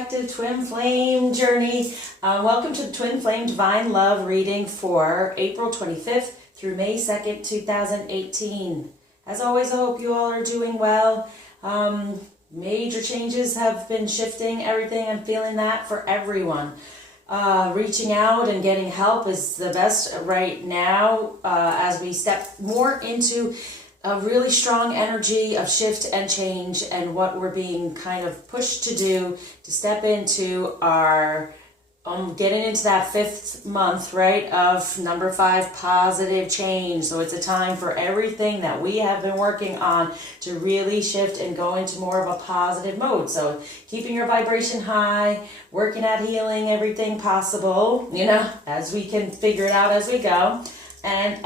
collective twin flame journey. Welcome to the Twin Flame Divine Love reading for April 25th through May 2nd, 2018. As always, I hope you all are doing well. Major changes have been shifting everything. I'm feeling that for everyone. Reaching out and getting help is the best right now as we step more into a really strong energy of shift and change, and what we're being kind of pushed to do to step into our getting into that 5th month, right, of number 5, positive change. So it's a time for everything that we have been working on to really shift and go into more of a positive mode. So keeping your vibration high, working at healing everything possible, as we can figure it out as we go. And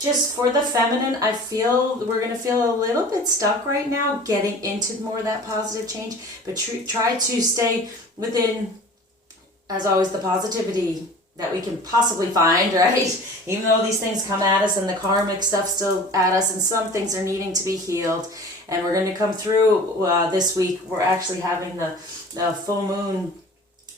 just for the feminine, I feel we're going to feel a little bit stuck right now getting into more of that positive change, but try to stay within, as always, the positivity that we can possibly find, right? Even though these things come at us and the karmic stuff still at us, and some things are needing to be healed. And we're going to come through this week. We're actually having the full moon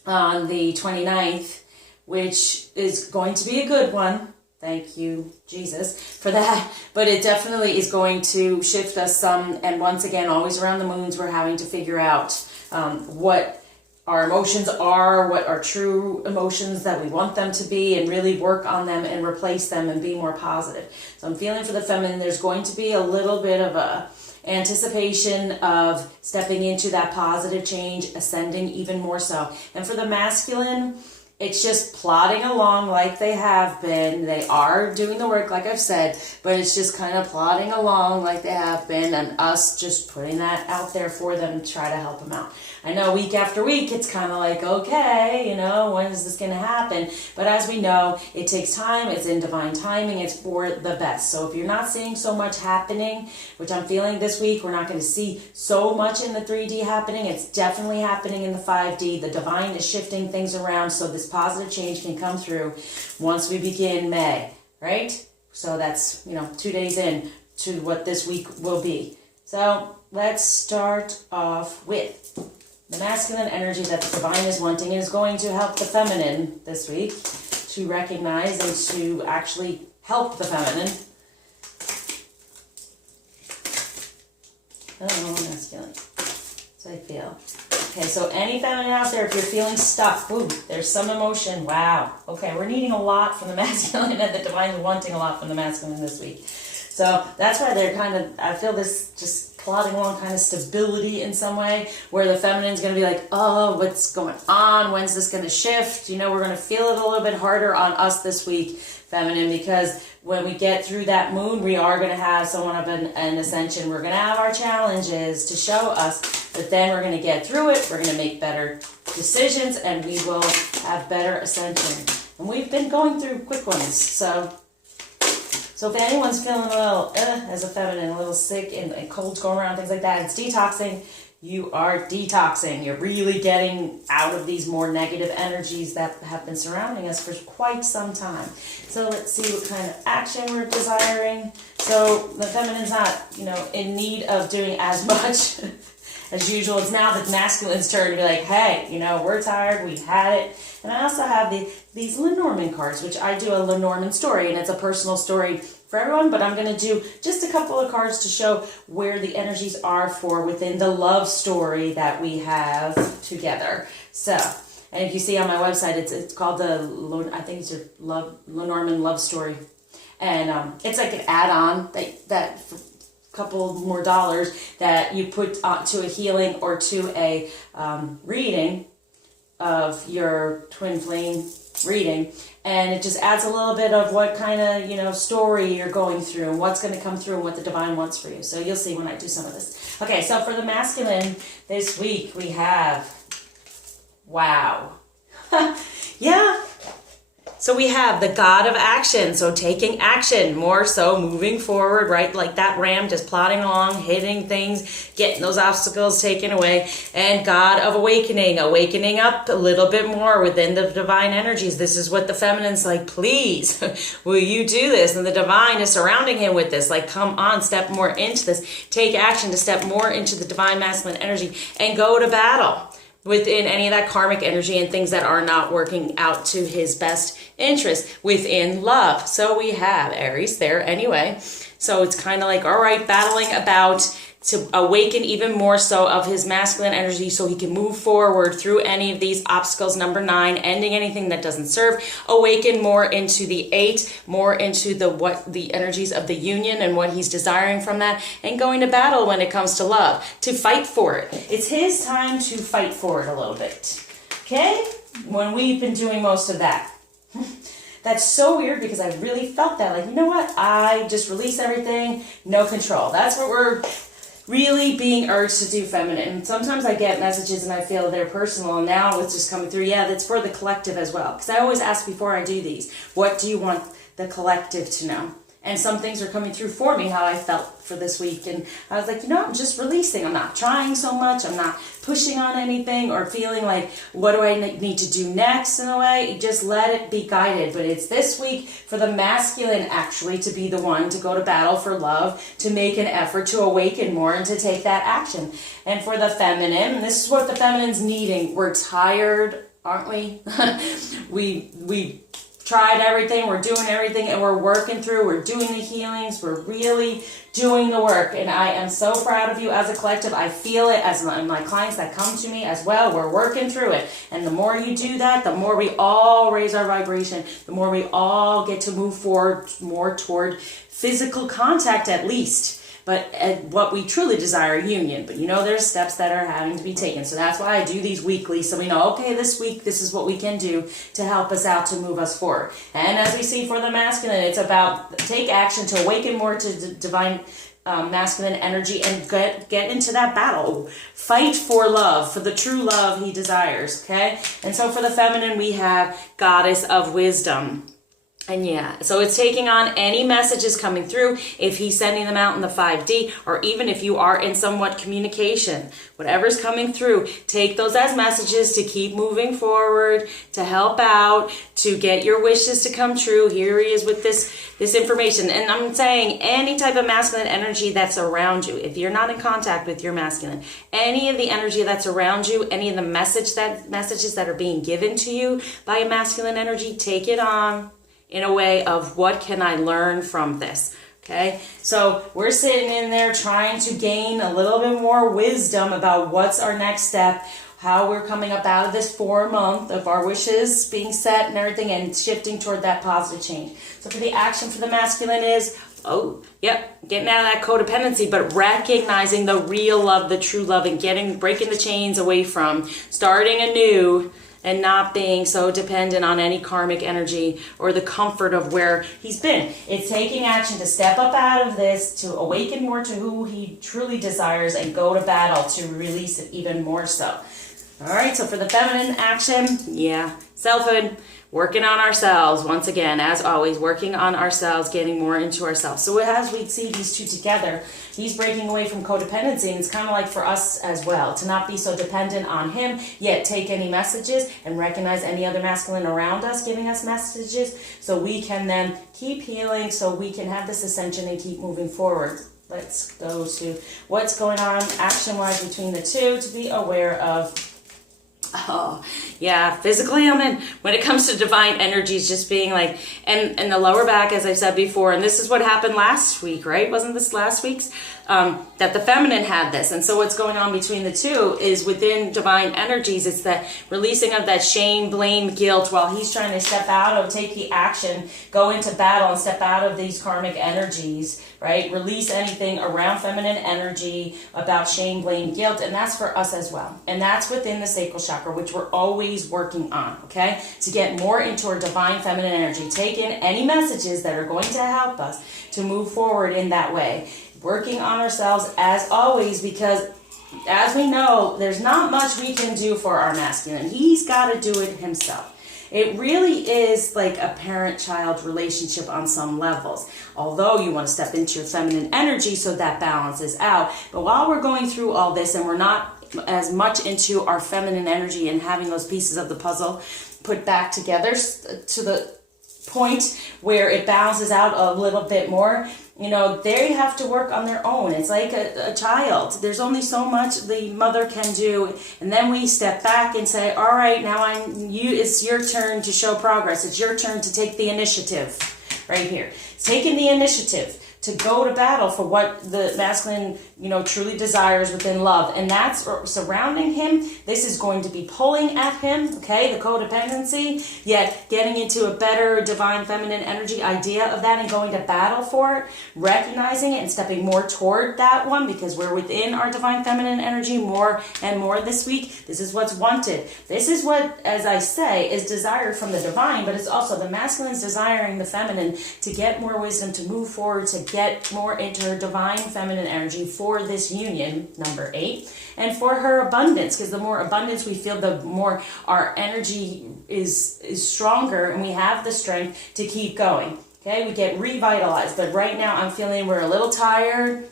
on the 29th, which is going to be a good one. Thank you, Jesus, for that. But it definitely is going to shift us some. And once again, always around the moons, we're having to figure out what our emotions are, what our true emotions that we want them to be, and really work on them and replace them and be more positive. So I'm feeling for the feminine, there's going to be a little bit of a anticipation of stepping into that positive change, ascending even more so. And for the masculine, it's just plodding along like they have been. They are doing the work, like I've said, but it's just kind of plodding along like they have been, and us just putting that out there for them to try to help them out. I know week after week, it's kind of like, okay, when is this going to happen? But as we know, it takes time. It's in divine timing. It's for the best. So if you're not seeing so much happening, which I'm feeling this week, we're not going to see so much in the 3D happening. It's definitely happening in the 5D. The divine is shifting things around so this positive change can come through once we begin May, right? So that's, 2 days in to what this week will be. So let's start off with the masculine energy that the divine is wanting, is going to help the feminine this week to recognize and to actually help the feminine. Oh, masculine. So I feel. Okay, so any feminine out there, if you're feeling stuck, ooh, there's some emotion. Wow. Okay, we're needing a lot from the masculine, and the divine is wanting a lot from the masculine this week. So that's why they're kind of, I feel this just plodding along kind of stability in some way, where the feminine's going to be like, oh, what's going on? When's this going to shift? We're going to feel it a little bit harder on us this week, feminine, because when we get through that moon, we are going to have somewhat of an ascension. We're going to have our challenges to show us, but then we're going to get through it. We're going to make better decisions, and we will have better ascension. And we've been going through quick ones, so if anyone's feeling a little, as a feminine, a little sick and colds going around, things like that, it's detoxing. You are detoxing. You're really getting out of these more negative energies that have been surrounding us for quite some time. So let's see what kind of action we're desiring. So the feminine's not, in need of doing as much as usual. It's now the masculine's turn to be like, hey, we're tired, we've had it. And I also have these Lenormand cards, which I do a Lenormand story, and it's a personal story for everyone, but I'm going to do just a couple of cards to show where the energies are for within the love story that we have together. So, and if you see on my website, it's called I think it's your Lenormand love story. And it's like an add-on that couple more dollars that you put to a healing or to a reading of your twin flame reading, and it just adds a little bit of what kind of story you're going through and what's going to come through and what the divine wants for you. So you'll see when I do some of this. Okay, so for the masculine this week we have, wow. Yeah. So we have the God of action, so taking action, more so moving forward, right? Like that ram just plodding along, hitting things, getting those obstacles taken away. And God of awakening, awakening up a little bit more within the divine energies. This is what the feminine's like, please, will you do this? And the divine is surrounding him with this, like, come on, step more into this. Take action to step more into the divine masculine energy and go to battle. within any of that karmic energy and things that are not working out to his best interest within love. So we have Aries there anyway. So it's kind of like, all right, battling about to awaken even more so of his masculine energy so he can move forward through any of these obstacles. Number 9, ending anything that doesn't serve. Awaken more into the 8, more into the energies of the union and what he's desiring from that, and going to battle when it comes to love, to fight for it. It's his time to fight for it a little bit. Okay? When we've been doing most of that. That's so weird because I really felt that. Like, you know what? I just release everything, no control. That's what we're really being urged to do, feminine. And sometimes I get messages and I feel they're personal, and now it's just coming through. Yeah, that's for the collective as well. Because I always ask before I do these, what do you want the collective to know? And some things are coming through for me, how I felt for this week. And I was like, you know, I'm just releasing. I'm not trying so much. I'm not pushing on anything or feeling like, what do I need to do next in a way? Just let it be guided. But it's this week for the masculine actually to be the one to go to battle for love, to make an effort to awaken more and to take that action. And for the feminine, this is what the feminine's needing. We're tired, aren't we? we tried everything, we're doing everything, and we're working through, we're doing the healings, we're really doing the work. And I am so proud of you as a collective. I feel it as my clients that come to me as well. We're working through it. And the more you do that, the more we all raise our vibration, the more we all get to move forward more toward physical contact at least. But what we truly desire, union. But you know, there's steps that are having to be taken. So that's why I do these weekly. So we know, okay, this week, this is what we can do to help us out, to move us forward. And as we see for the masculine, it's about take action to awaken more to divine masculine energy and get into that battle. Fight for love, for the true love he desires, okay? And so for the feminine, we have Goddess of Wisdom. And yeah, so it's taking on any messages coming through, if he's sending them out in the 5D, or even if you are in somewhat communication, whatever's coming through, take those as messages to keep moving forward, to help out, to get your wishes to come true. Here he is with this information. And I'm saying any type of masculine energy that's around you, if you're not in contact with your masculine, any of the energy that's around you, any of the messages that are being given to you by a masculine energy, take it on in a way of, what can I learn from this? Okay, so we're sitting in there trying to gain a little bit more wisdom about what's our next step, how we're coming up out of this 4-month of our wishes being set and everything, and shifting toward that positive change. So for the action for the masculine is, getting out of that codependency, but recognizing the real love, the true love, and breaking the chains away from, starting anew, and not being so dependent on any karmic energy or the comfort of where he's been. It's taking action to step up out of this, to awaken more to who he truly desires, and go to battle to release it even more so. All right, so for the feminine action, selfhood, working on ourselves. Once again, as always, working on ourselves, getting more into ourselves. So as we see these two together, he's breaking away from codependency, and it's kind of like for us as well, to not be so dependent on him, yet take any messages and recognize any other masculine around us giving us messages, so we can then keep healing, so we can have this ascension and keep moving forward. Let's go to what's going on action-wise between the two to be aware of. Oh, yeah, physically I'm in. When it comes to divine energies, just being like, and the lower back, as I said before, and this is what happened last week, right? Wasn't this last week's? That the feminine had this. And so what's going on between the two is within divine energies, it's that releasing of that shame, blame, guilt, while he's trying to step out of, take the action, go into battle and step out of these karmic energies, right? Release anything around feminine energy about shame, blame, guilt, and that's for us as well. And that's within the sacral chakra, which we're always working on, okay? To get more into our divine feminine energy. Take in any messages that are going to help us to move forward in that way. Working on ourselves as always, because as we know, there's not much we can do for our masculine. He's got to do it himself. It really is like a parent-child relationship on some levels. Although you want to step into your feminine energy so that balances out. But while we're going through all this and we're not as much into our feminine energy and having those pieces of the puzzle put back together to the point where it balances out a little bit more, you know, they have to work on their own. It's like a child. There's only so much the mother can do, and then we step back and say, all right, now it's your turn to show progress. It's your turn to take the initiative right here. Taking the initiative to go to battle for what the masculine, you know, truly desires within love. And that's surrounding him. This is going to be pulling at him, okay, the codependency, yet getting into a better divine feminine energy idea of that and going to battle for it, recognizing it and stepping more toward that one, because we're within our divine feminine energy more and more this week. This is what's wanted. This is what, as I say, is desired from the divine, but it's also the masculine's desiring the feminine to get more wisdom, to move forward, to get more into her divine feminine energy for this union, number 8, and for her abundance, because the more abundance we feel, the more our energy is stronger, and we have the strength to keep going. Okay, we get revitalized, but right now I'm feeling we're a little tired.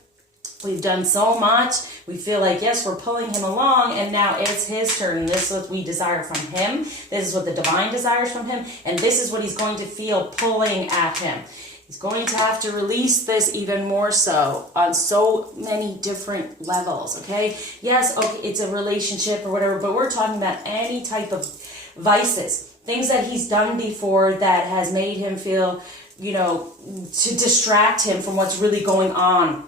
We've done so much. We feel like, yes, we're pulling him along, and now it's his turn. This is what we desire from him. This is what the divine desires from him, and this is what he's going to feel pulling at him. He's going to have to release this even more so on so many different levels, okay? Yes, okay, it's a relationship or whatever, but we're talking about any type of vices, things that he's done before that has made him feel, you know, to distract him from what's really going on.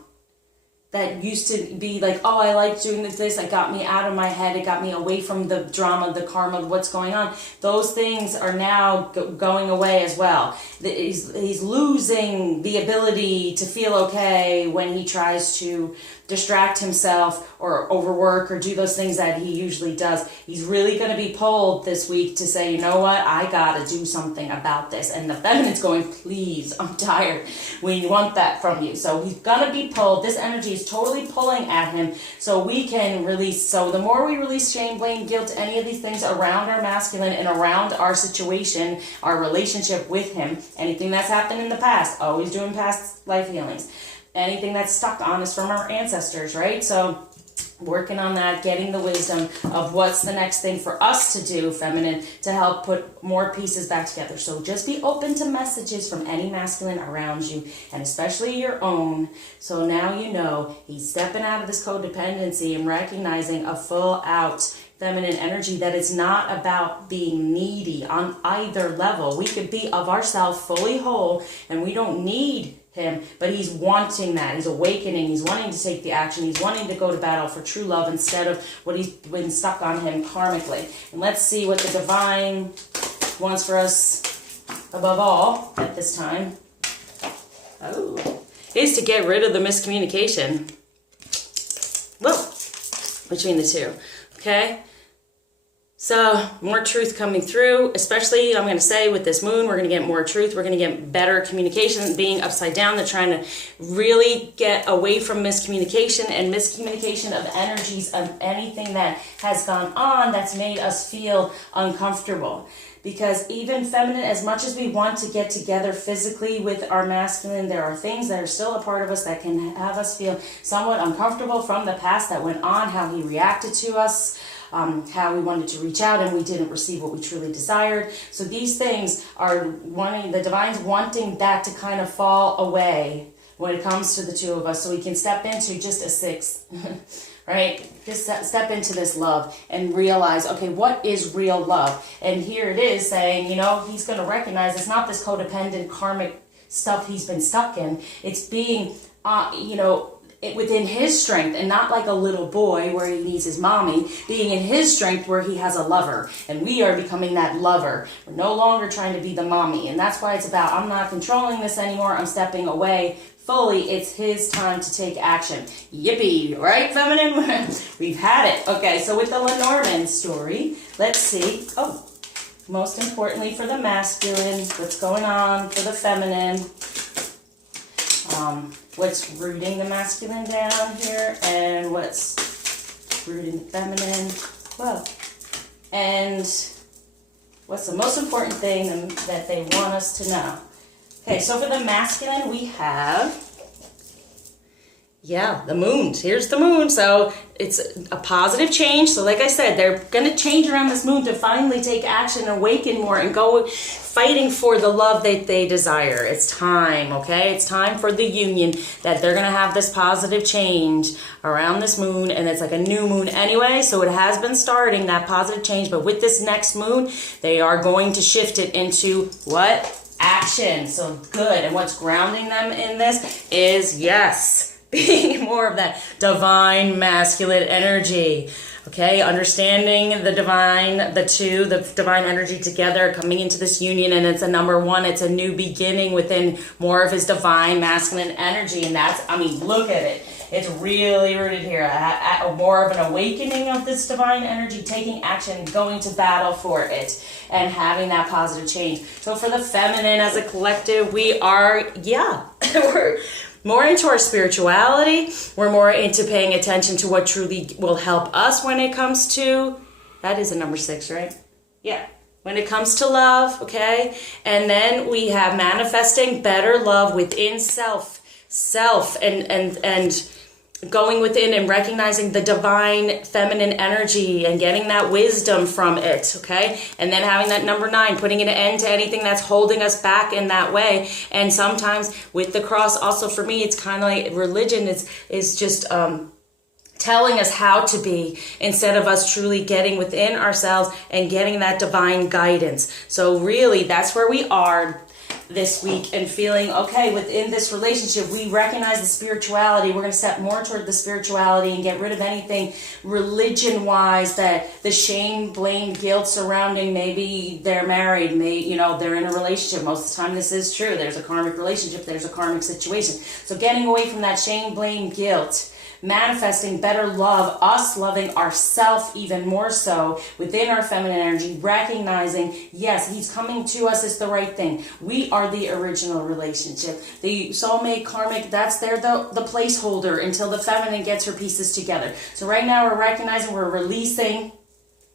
That used to be like, oh, I like doing this. It got me out of my head. It got me away from the drama, the karma, what's going on. Those things are now going away as well. He's losing the ability to feel okay when he tries to distract himself or overwork or do those things that he usually does. He's really going to be pulled this week to say, you know what, I got to do something about this. And the feminine's going, please, I'm tired. We want that from you. So he's going to be pulled. This energy is totally pulling at him so we can release. So the more we release shame, blame, guilt, any of these things around our masculine and around our situation, our relationship with him, anything that's happened in the past, always doing past life healings. Anything that's stuck on us from our ancestors, right? So working on that, getting the wisdom of what's the next thing for us to do, feminine, to help put more pieces back together. So just be open to messages from any masculine around you, and especially your own. So now you know he's stepping out of this codependency and recognizing a full out feminine energy, that it's not about being needy on either level. We could be of ourselves fully whole, and we don't need him, but he's wanting that. He's awakening. He's wanting to take the action. He's wanting to go to battle for true love instead of what he's been stuck on him karmically. And let's see what the divine wants for us above all at this time. Oh, is to get rid of the miscommunication. Whoa, between the two. Okay. So more truth coming through, especially I'm going to say with this moon, we're going to get more truth. We're going to get better communication. Being upside down, they're trying to really get away from miscommunication and miscommunication of energies of anything that has gone on that's made us feel uncomfortable. Because even feminine, as much as we want to get together physically with our masculine, there are things that are still a part of us that can have us feel somewhat uncomfortable from the past that went on, how he reacted to us, how we wanted to reach out and we didn't receive what we truly desired. So these things are wanting, the divine's wanting that to kind of fall away when it comes to the two of us, so we can step into just a 6, right? Just step into this love and realize, okay, what is real love? And here it is saying, you know, he's going to recognize it's not this codependent karmic stuff he's been stuck in. It's being, you know, within his strength, and not like a little boy where he needs his mommy, being in his strength where he has a lover, and we are becoming that lover. We're no longer trying to be the mommy, and that's why it's about, I'm not controlling this anymore, I'm stepping away fully. It's his time to take action. Yippee, right, feminine? We've had it. Okay, so with the Lenormand story, let's see. Oh, most importantly for the masculine, what's going on for the feminine. What's rooting the masculine down here, and what's rooting the feminine. Whoa. And what's the most important thing that they want us to know. Okay, so for the masculine, we have Yeah, the moon. Here's the moon. So it's a positive change. So like I said, they're going to change around this moon to finally take action, awaken more, and go fighting for the love that they desire. It's time, okay? It's time for the union that they're going to have this positive change around this moon. And it's like a new moon anyway. So it has been starting that positive change. But with this next moon, they are going to shift it into what? Action. So good. And what's grounding them in this is, yes, being more of that divine masculine energy. Okay, understanding the divine, the divine energy together, coming into this union, and it's a number one, it's a new beginning within more of his divine masculine energy. And that's, I mean, look at it. It's really rooted here. More of an awakening of this divine energy, taking action, going to battle for it, and having that positive change. So for the feminine as a collective, we are, we're more into our spirituality. We're more into paying attention to what truly will help us when it comes to, that is a number 6, right? Yeah. When it comes to love, okay? And then we have manifesting better love within self, and going within and recognizing the divine feminine energy and getting that wisdom from it, okay? And then having that number 9, putting an end to anything that's holding us back in that way. And sometimes with the cross, also for me, it's kind of like religion is just telling us how to be instead of us truly getting within ourselves and getting that divine guidance. So really, that's where we are this week, and feeling okay within this relationship. We recognize the spirituality. We're going to step more toward the spirituality and get rid of anything religion wise, that the shame, blame, guilt surrounding maybe they're married, they're in a relationship. Most of the time this is true. There's a karmic relationship, there's a karmic situation. So getting away from that shame, blame, guilt, manifesting better love, us loving ourselves even more so within our feminine energy, recognizing, yes, he's coming to us is the right thing. We are the original relationship. The soulmate, karmic, that's there, the placeholder until the feminine gets her pieces together. So right now we're recognizing, we're releasing.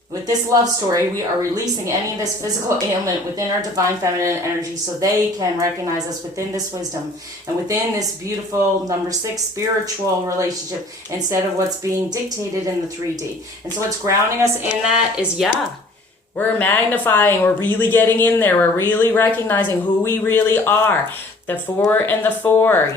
With this love story, we are releasing any of this physical ailment within our divine feminine energy so they can recognize us within this wisdom and within this beautiful number 6 spiritual relationship instead of what's being dictated in the 3D. And so what's grounding us in that is, we're magnifying, we're really getting in there, we're really recognizing who we really are. The 4 and the 4,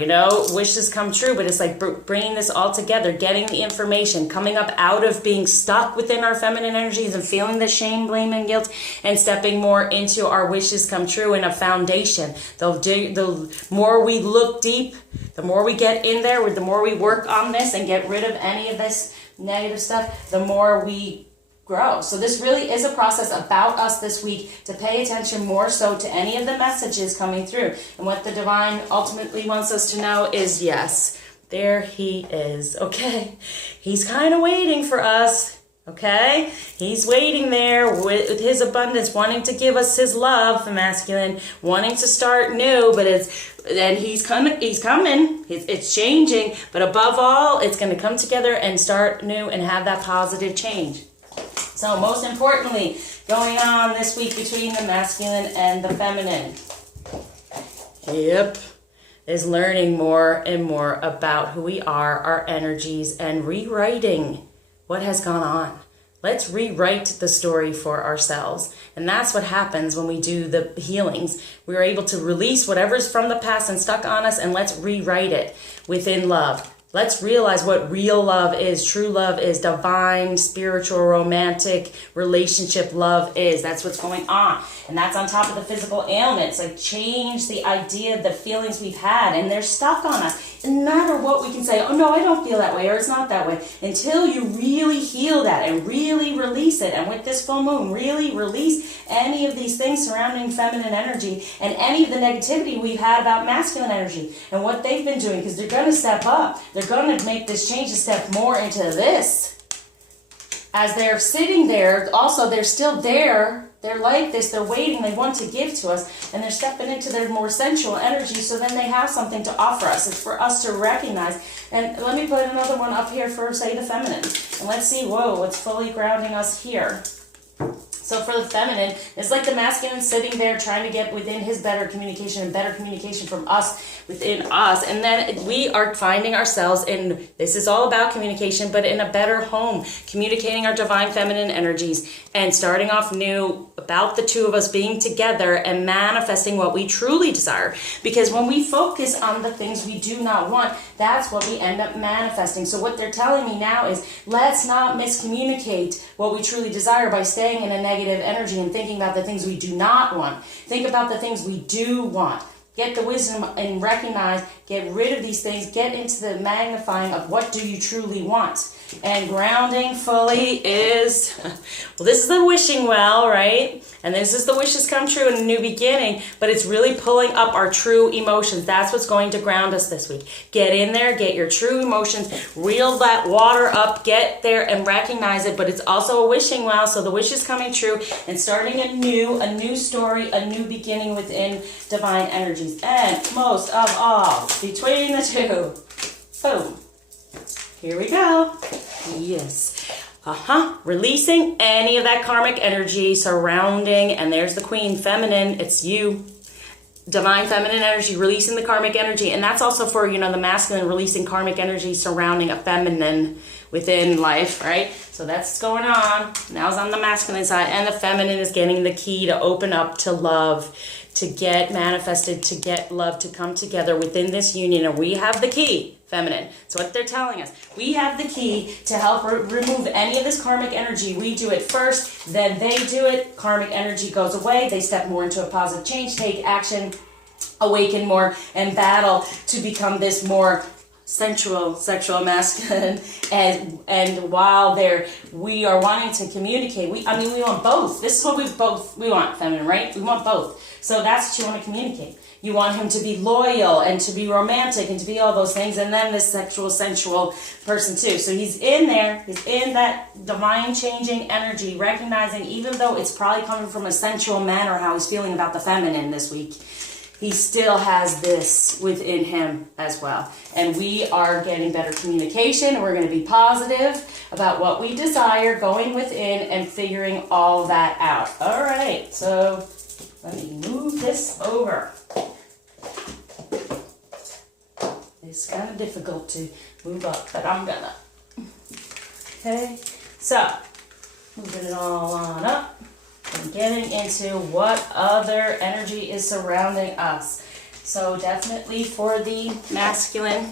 wishes come true, but it's like bringing this all together, getting the information, coming up out of being stuck within our feminine energies and feeling the shame, blame, and guilt, and stepping more into our wishes come true in a foundation. The more we look deep, the more we get in there, the more we work on this and get rid of any of this negative stuff, the more we grow. So this really is a process about us this week to pay attention more so to any of the messages coming through. And what the divine ultimately wants us to know is, yes, there he is, okay? He's kind of waiting for us, okay? He's waiting there with his abundance, wanting to give us his love, the masculine, wanting to start new, but he's coming, it's changing, but above all, it's going to come together and start new and have that positive change. So most importantly, going on this week between the masculine and the feminine. Is learning more and more about who we are, our energies, and rewriting what has gone on. Let's rewrite the story for ourselves. And that's what happens when we do the healings. We're able to release whatever's from the past and stuck on us, and let's rewrite it within love. Let's realize what real love is, true love is, divine, spiritual, romantic, relationship love is. That's what's going on. And that's on top of the physical ailments. Like, change the idea, the feelings we've had, and they're stuck on us. No matter what we can say, oh no, I don't feel that way, or it's not that way, until you really heal that and really release it. And with this full moon, really release any of these things surrounding feminine energy and any of the negativity we've had about masculine energy and what they've been doing, because they're going to step up. They're going to make this change and step more into this. As they're sitting there, also they're still there. They're like this, they're waiting, they want to give to us, and they're stepping into their more sensual energy, so then they have something to offer us. It's for us to recognize. And let me put another one up here for, say, the feminine. And let's see, what's fully grounding us here. So for the feminine, it's like the masculine sitting there trying to get within his better communication and better communication from us within us. And then we are finding ourselves in, this is all about communication, but in a better home, communicating our divine feminine energies and starting off new about the two of us being together and manifesting what we truly desire. Because when we focus on the things we do not want, that's what we end up manifesting. So what they're telling me now is, let's not miscommunicate what we truly desire by staying in a negative energy and thinking about the things we do not want. Think about the things we do want. Get the wisdom and recognize, get rid of these things, get into the magnifying of what do you truly want. And grounding fully is, well, this is the wishing well, right? And this is the wishes come true in a new beginning, but it's really pulling up our true emotions. That's what's going to ground us this week. Get in there, get your true emotions, reel that water up, get there and recognize it, but it's also a wishing well, so the wish is coming true and starting a new story, a new beginning within divine energies. And most of all, between the two, boom. Here we go. Yes. Releasing any of that karmic energy surrounding, and there's the queen, feminine, it's you. Divine feminine energy, releasing the karmic energy. And that's also for, the masculine, releasing karmic energy surrounding a feminine within life, right? So that's what's going on. Now it's on the masculine side, and the feminine is getting the key to open up to love, to get manifested, to get love, to come together within this union. And we have the key. Feminine. So what they're telling us, we have the key to help remove any of this karmic energy. We do it first, then they do it. Karmic energy goes away. They step more into a positive change, take action, awaken more, and battle to become this more sensual, sexual, masculine. And while we are wanting to communicate, we want both. This is what we want, feminine, right? We want both. So that's what you want to communicate. You want him to be loyal and to be romantic and to be all those things, and then this sexual, sensual person too. So he's in there, he's in that divine changing energy, recognizing even though it's probably coming from a sensual manner how he's feeling about the feminine this week, he still has this within him as well. And we are getting better communication. We're going to be positive about what we desire, going within and figuring all that out. All right, so let me move this over. It's kind of difficult to move up, but I'm gonna. Okay, so moving it all on up and getting into what other energy is surrounding us. So definitely for the masculine.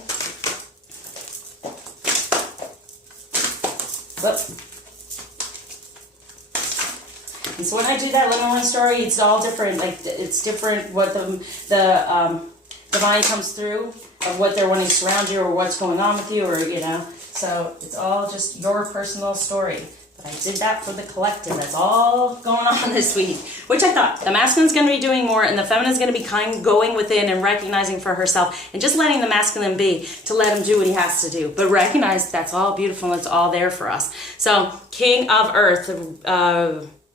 Whoop. And so when I do that Lenormand story, it's all different. Like it's different what the divine comes through of what they're wanting to surround you or what's going on with you, or So it's all just your personal story. But I did that for the collective. That's all going on this week. Which I thought the masculine's going to be doing more, and the feminine's going to be going within and recognizing for herself and just letting the masculine be to let him do what he has to do. But recognize that's all beautiful and it's all there for us. So King of Earth,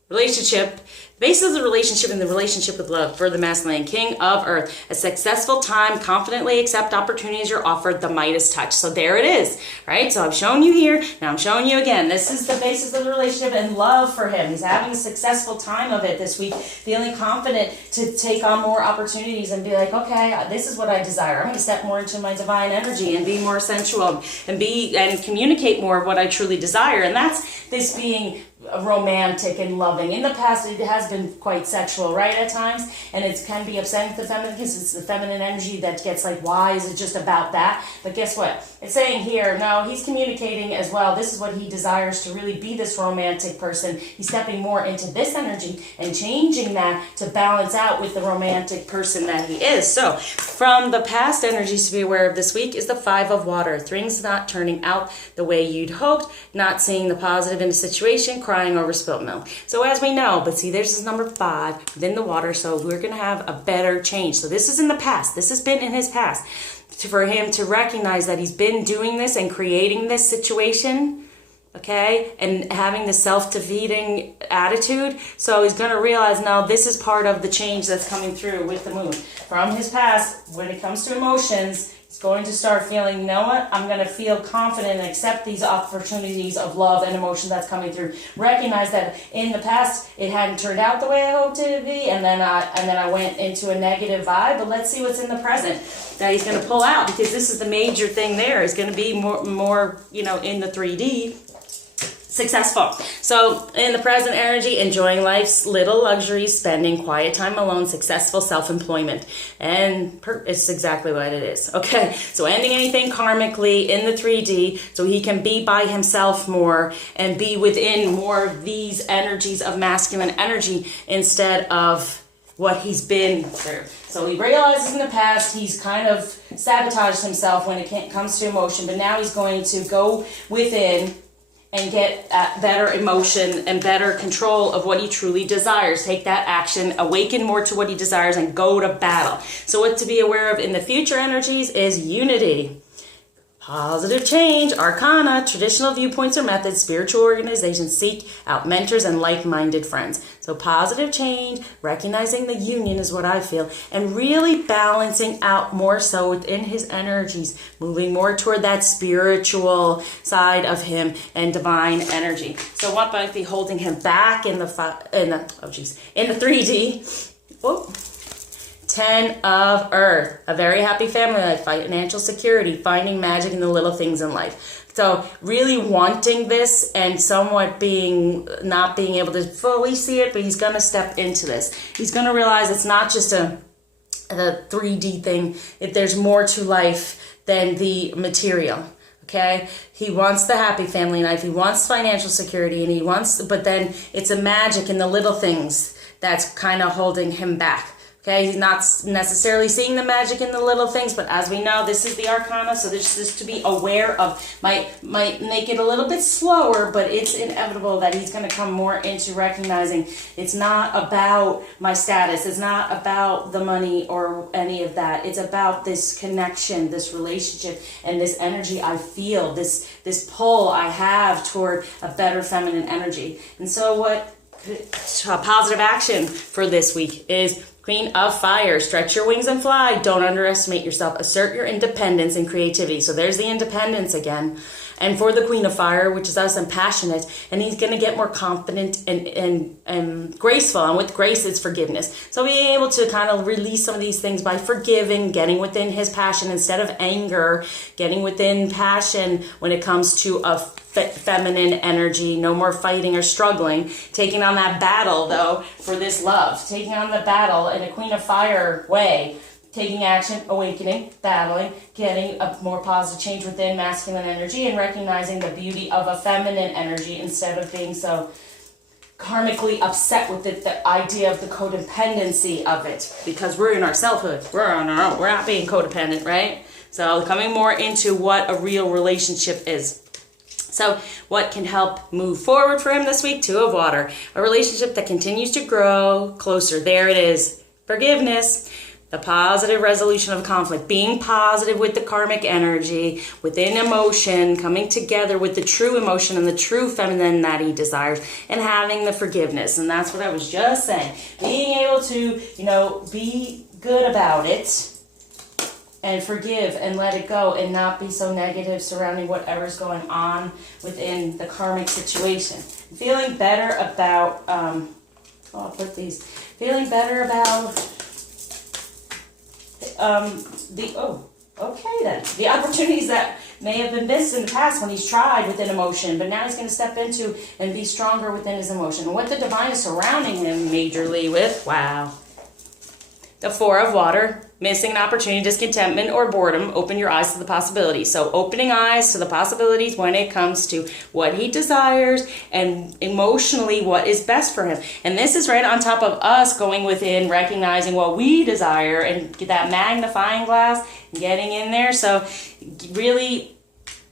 relationship, the basis of the relationship and the relationship with love for the masculine. King of Earth, a successful time, confidently accept opportunities you're offered, the Midas touch. So there it is, right? So I've shown you here, now I'm showing you again. This is the basis of the relationship and love for him. He's having a successful time of it this week, feeling confident to take on more opportunities and be like, okay, this is what I desire. I'm going to step more into my divine energy and be more sensual and communicate more of what I truly desire. And that's this being romantic and loving. In the past, it has been quite sexual, right, at times, and it can be upsetting to the feminine because it's the feminine energy that gets like, why is it just about that? But guess what? It's saying here, no, he's communicating as well. This is what he desires, to really be this romantic person. He's stepping more into this energy and changing that to balance out with the romantic person that he is. So from the past energies to be aware of this week is the 5 of water. Things not turning out the way you'd hoped, not seeing the positive in a situation, crying over spilt milk. So as we know, but see, there's this number 5 within the water, so we're going to have a better change. So this is in the past. This has been in his past. For him to recognize that he's been doing this and creating this situation, okay, and having the self-defeating attitude. So he's going to realize now this is part of the change that's coming through with the moon. From his past, when it comes to emotions, he's going to start feeling, you know what, I'm going to feel confident and accept these opportunities of love and emotion that's coming through. Recognize that in the past it hadn't turned out the way I hoped it would be, and then I went into a negative vibe. But let's see what's in the present that he's going to pull out, because this is the major thing. There is going to be more in the 3D. Successful. So in the present energy, enjoying life's little luxuries, spending quiet time alone, successful self-employment. And it's exactly what it is. Okay, so ending anything karmically in the 3D so he can be by himself more and be within more of these energies of masculine energy instead of what he's been through. So he realizes in the past he's kind of sabotaged himself when it comes to emotion, but now he's going to go within and get better emotion and better control of what he truly desires. Take that action, awaken more to what he desires, and go to battle. So what to be aware of in the future energies is unity, positive change, arcana, traditional viewpoints or methods, spiritual organizations. Seek out mentors and like-minded friends. So positive change, recognizing the union is what I feel, and really balancing out more so within his energies, moving more toward that spiritual side of him and divine energy. So what might be holding him back in the 3D? Whoa. 10 of Earth, a very happy family life, financial security, finding magic in the little things in life. So really wanting this and somewhat not being able to fully see it, but he's going to step into this. He's going to realize it's not just a 3D thing. There's more to life than the material. Okay, he wants the happy family life. He wants financial security, and but then it's a magic in the little things that's kind of holding him back. Okay, he's not necessarily seeing the magic in the little things, but as we know, this is the arcana, so there's this to be aware of. Might make it a little bit slower, but it's inevitable that he's going to come more into recognizing it's not about my status, it's not about the money or any of that. It's about this connection, this relationship, and this energy I feel, this pull I have toward a better feminine energy. And so what positive action for this week is Queen of Fire. Stretch your wings and fly. Don't underestimate yourself. Assert your independence and creativity. So there's the independence again. And for the Queen of Fire, which is us and passionate, and he's going to get more confident and graceful. And with grace, it's forgiveness. So being able to kind of release some of these things by forgiving, getting within his passion instead of anger, getting within passion when it comes to a feminine energy, no more fighting or struggling, taking on that battle though for this love, taking on the battle in a Queen of Fire way, taking action, awakening, battling, getting a more positive change within masculine energy, and recognizing the beauty of a feminine energy instead of being so karmically upset with it, the idea of the codependency of it, because we're in our selfhood, we're on our own, we're not being codependent, right? So coming more into what a real relationship is. So what can help move forward for him this week? 2 of Water. A relationship that continues to grow closer. There it is. Forgiveness. The positive resolution of conflict. Being positive with the karmic energy, within emotion, coming together with the true emotion and the true feminine that he desires, and having the forgiveness. And that's what I was just saying. Being able to, be good about it, and forgive and let it go and not be so negative surrounding whatever's going on within the karmic situation. Feeling better about, feeling better about the opportunities that may have been missed in the past when he's tried within emotion, but now he's going to step into and be stronger within his emotion. And what the divine is surrounding him majorly with, wow. The 4 of Water, missing an opportunity, discontentment, or boredom. Open your eyes to the possibilities. So opening eyes to the possibilities when it comes to what he desires and emotionally what is best for him. And this is right on top of us going within, recognizing what we desire and get that magnifying glass and getting in there. So really,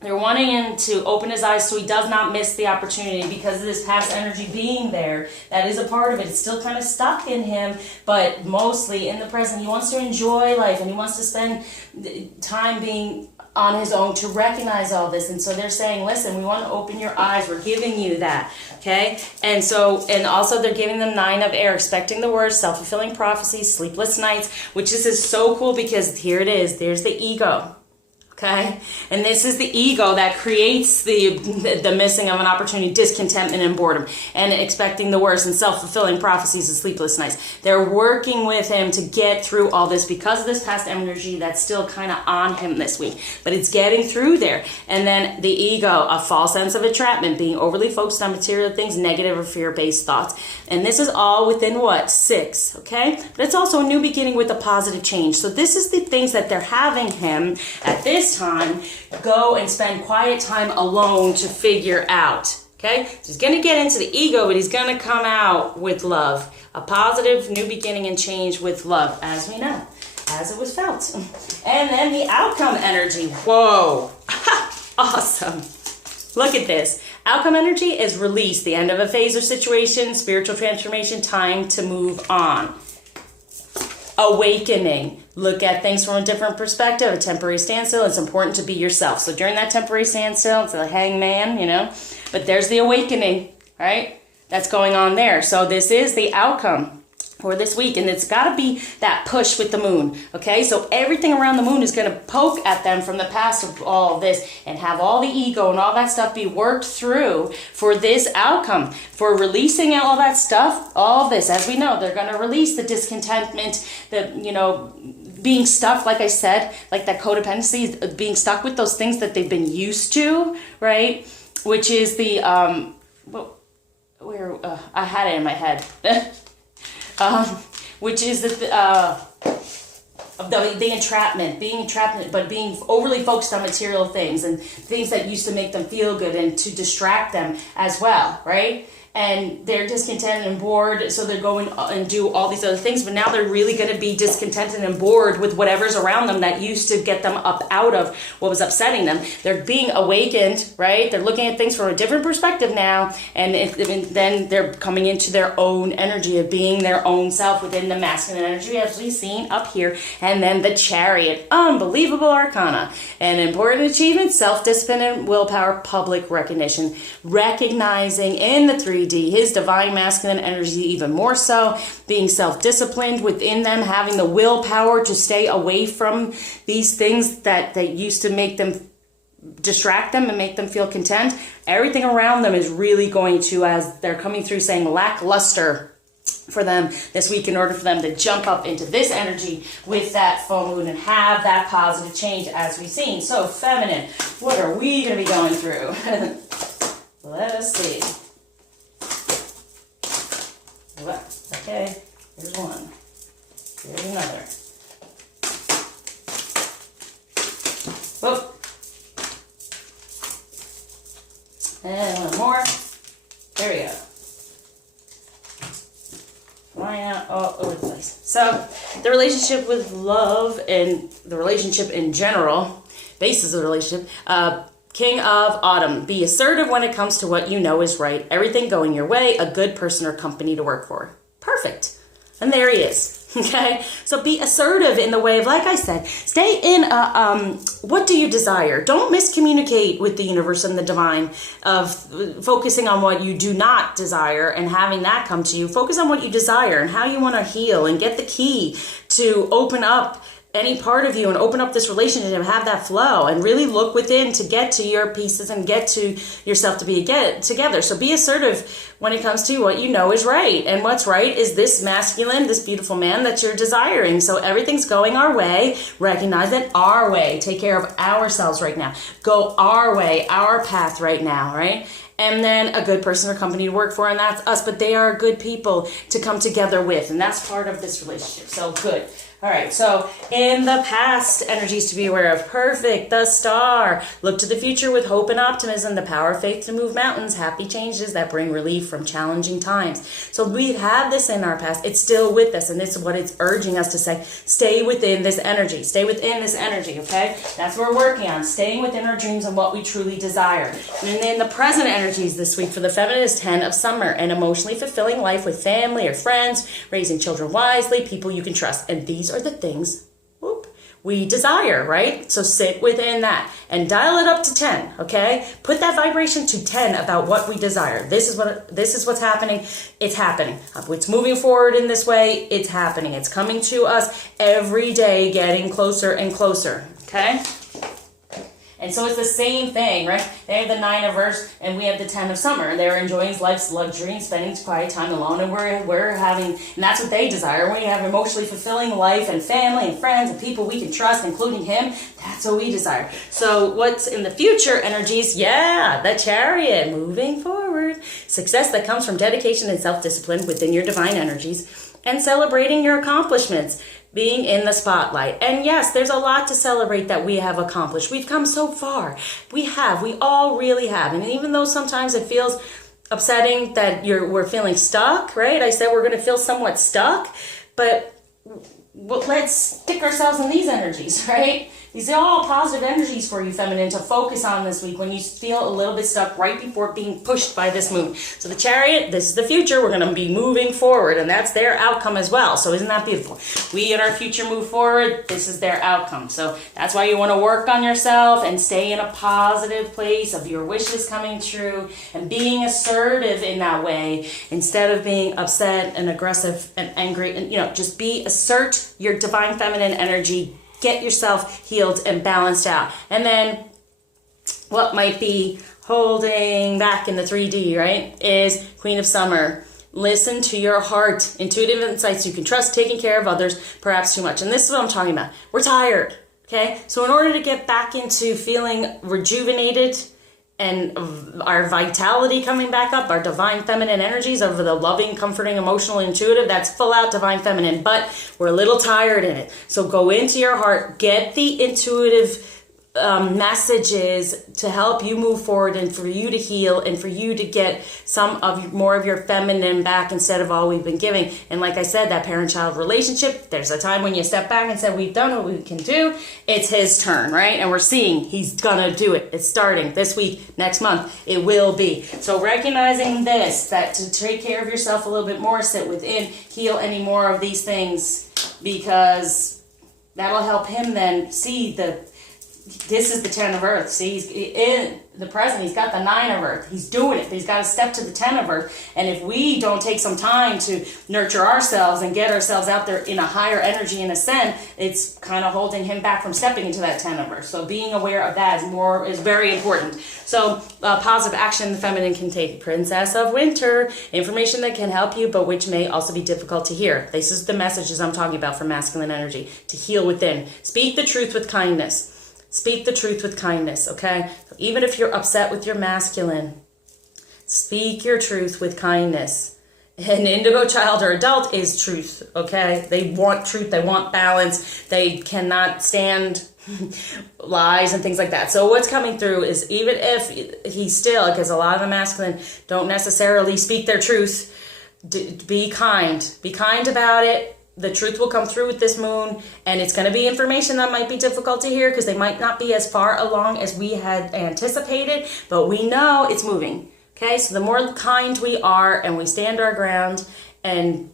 they're wanting him to open his eyes so he does not miss the opportunity because of this past energy being there. That is a part of it. It's still kind of stuck in him, but mostly in the present. He wants to enjoy life and he wants to spend time being on his own to recognize all this. And so they're saying, listen, we want to open your eyes. We're giving you that. Okay? And also they're giving them 9 of Air, expecting the worst, self-fulfilling prophecies, sleepless nights, which is so cool because here it is. There's the ego. Okay, and this is the ego that creates the missing of an opportunity, discontentment and boredom, and expecting the worst, and self-fulfilling prophecies and sleepless nights. They're working with him to get through all this because of this past energy that's still kind of on him this week, but it's getting through there. And then the ego, a false sense of entrapment, being overly focused on material things, negative or fear-based thoughts. And this is all within what? 6, okay? But it's also a new beginning with a positive change. So this is the things that they're having him at this time go and spend quiet time alone to figure out. Okay, so he's going to get into the ego, but he's going to come out with love. A positive new beginning and change with love, as we know, as it was felt. And then the outcome energy. Whoa, awesome. Look at this. Outcome energy is release, the end of a phase or situation, spiritual transformation, time to move on. Awakening. Look at things from a different perspective, a temporary standstill. It's important to be yourself. So during that temporary standstill, it's a hangman, you know, but there's the awakening, right? That's going on there. So this is the outcome for this week, and it's got to be that push with the moon, okay? So everything around the moon is going to poke at them from the past of all of this and have all the ego and all that stuff be worked through for this outcome, for releasing all that stuff, all of this. As we know, they're going to release the discontentment, the, you know, being stuck, like I said, like that codependency, being stuck with those things that they've been used to, right? Which is the, I had it in my head. Which is the entrapment, being entrapped, but being overly focused on material things and things that used to make them feel good and to distract them as well, right? And they're discontented and bored, so they're going and do all these other things, but now they're really going to be discontented and bored with whatever's around them that used to get them up out of what was upsetting them. They're being awakened, right? They're looking at things from a different perspective now, and then they're coming into their own energy of being their own self within the masculine energy, as we've seen up here. And then the Chariot, unbelievable arcana. An important achievement, self-discipline and willpower, public recognition, recognizing in the 3D his divine masculine energy even more so, being self-disciplined within them, having the willpower to stay away from these things that used to make them distract them and make them feel content. Everything around them is really going to, as they're coming through, saying lackluster for them this week, in order for them to jump up into this energy with that full moon and have that positive change, as we've seen. So feminine, what are we going to be going through? Let us see. Okay, here's one. Here's another. Whoop. And one more. There we go. Flying out all over the place. So, the relationship with love and the relationship in general, basis of the relationship, King of Autumn. Be assertive when it comes to what you know is right. Everything going your way. A good person or company to work for. Perfect. And there he is. Okay? So be assertive in the way of, like I said, stay in what do you desire? Don't miscommunicate with the universe and the divine of focusing on what you do not desire and having that come to you. Focus on what you desire and how you want to heal, and get the key to open up any part of you and open up this relationship and have that flow, and really look within to get to your pieces and get to yourself to be together. So be assertive when it comes to what you know is right. And what's right is this masculine, this beautiful man that you're desiring. So everything's going our way. Recognize it, our way. Take care of ourselves right now. Go our way, our path right now, right? And then a good person or company to work for, and that's us. But they are good people to come together with, and that's part of this relationship. So good. All right, so in the past, energies to be aware of. Perfect, the star. Look to the future with hope and optimism, the power of faith to move mountains, happy changes that bring relief from challenging times. So we have this in our past. It's still with us, and this is what it's urging us to say. Stay within this energy. Stay within this energy, okay? That's what we're working on, staying within our dreams and what we truly desire. And then the present energies this week for the feminine is 10 of summer, an emotionally fulfilling life with family or friends, raising children wisely, people you can trust. And these are the things we desire, right? So sit within that and dial it up to 10, okay? Put that vibration to 10 about what we desire. This is what's happening. It's happening. It's moving forward in this way. It's happening. It's coming to us every day, getting closer and closer, okay? And so it's the same thing, right? They have the 9 of Earth and we have the 10 of Summer. They're enjoying life's luxury and spending quiet time alone, and we're having, and that's what they desire. We have emotionally fulfilling life and family and friends and people we can trust, including him. That's what we desire. So what's in the future energies? Yeah, the Chariot, moving forward. Success that comes from dedication and self-discipline within your divine energies, and celebrating your accomplishments, being in the spotlight. And yes, there's a lot to celebrate that we have accomplished. We've come so far. We all really have. And even though sometimes it feels upsetting that we're feeling stuck, right? I said we're going to feel somewhat stuck, but let's stick ourselves in these energies, right? These are all positive energies for you, feminine, to focus on this week when you feel a little bit stuck right before being pushed by this moon. So the Chariot, this is the future. We're going to be moving forward, and that's their outcome as well. So isn't that beautiful? We in our future move forward. This is their outcome. So that's why you want to work on yourself and stay in a positive place of your wishes coming true and being assertive in that way instead of being upset and aggressive and angry. And, just assert your divine feminine energy. Get yourself healed and balanced out. And then what might be holding back in the 3D, right, is Queen of Summer. Listen to your heart. Intuitive insights you can trust, taking care of others, perhaps too much. And this is what I'm talking about. We're tired, okay? So in order to get back into feeling rejuvenated and our vitality coming back up, our divine feminine energies of the loving, comforting, emotional, intuitive, that's full out divine feminine, but we're a little tired in it. So go into your heart, get the intuitive messages to help you move forward and for you to heal and for you to get more of your feminine back instead of all we've been giving. And like I said, that parent-child relationship, there's a time when you step back and say, we've done what we can do. It's his turn, right? And we're seeing he's gonna do it. It's starting this week, next month, it will be. So recognizing this, that to take care of yourself a little bit more, sit within, heal any more of these things, because that'll help him then see this is the 10 of Earth. See, he's in the present. He's got the 9 of Earth. He's doing it. But he's got to step to the 10 of Earth. And if we don't take some time to nurture ourselves and get ourselves out there in a higher energy and ascend, it's kind of holding him back from stepping into that 10 of Earth. So being aware of that is very important. So positive action the feminine can take. Princess of Winter, information that can help you, but which may also be difficult to hear. This is the messages I'm talking about for masculine energy. To heal within. Speak the truth with kindness. Speak the truth with kindness, okay? So even if you're upset with your masculine, speak your truth with kindness. An indigo child or adult is truth, okay? They want truth, they want balance, they cannot stand lies and things like that. So what's coming through is, even if he's still, because a lot of the masculine don't necessarily speak their truth, be kind. Be kind about it. The truth will come through with this moon, and it's going to be information that might be difficult to hear because they might not be as far along as we had anticipated, but we know it's moving. Okay, so the more kind we are and we stand our ground and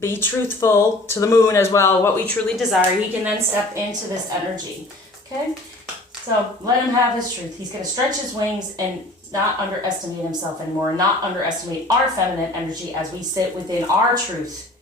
be truthful to the moon as well, what we truly desire, he can then step into this energy. Okay, so let him have his truth. He's going to stretch his wings and not underestimate himself anymore, not underestimate our feminine energy as we sit within our truth.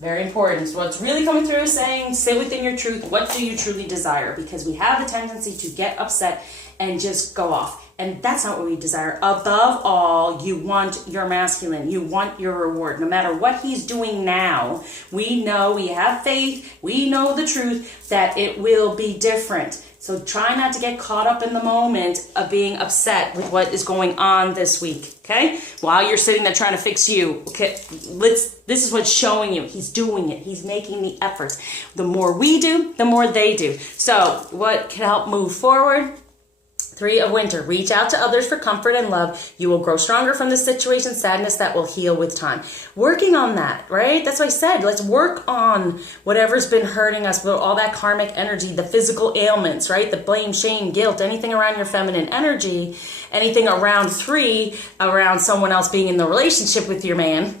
Very important. So what's really coming through is saying, sit within your truth. What do you truly desire? Because we have the tendency to get upset and just go off. And that's not what we desire. Above all, you want your masculine. You want your reward. No matter what he's doing now, we know, we have faith, we know the truth that it will be different. So try not to get caught up in the moment of being upset with what is going on this week, okay? While you're sitting there trying to fix you, okay? This is what's showing you. He's doing it. He's making the efforts. The more we do, the more they do. So what can help move forward? 3 of Winter, reach out to others for comfort and love. You will grow stronger from this situation, sadness that will heal with time. Working on that, right? That's what I said. Let's work on whatever's been hurting us, all that karmic energy, the physical ailments, right? The blame, shame, guilt, anything around your feminine energy, anything around 3, around someone else being in the relationship with your man,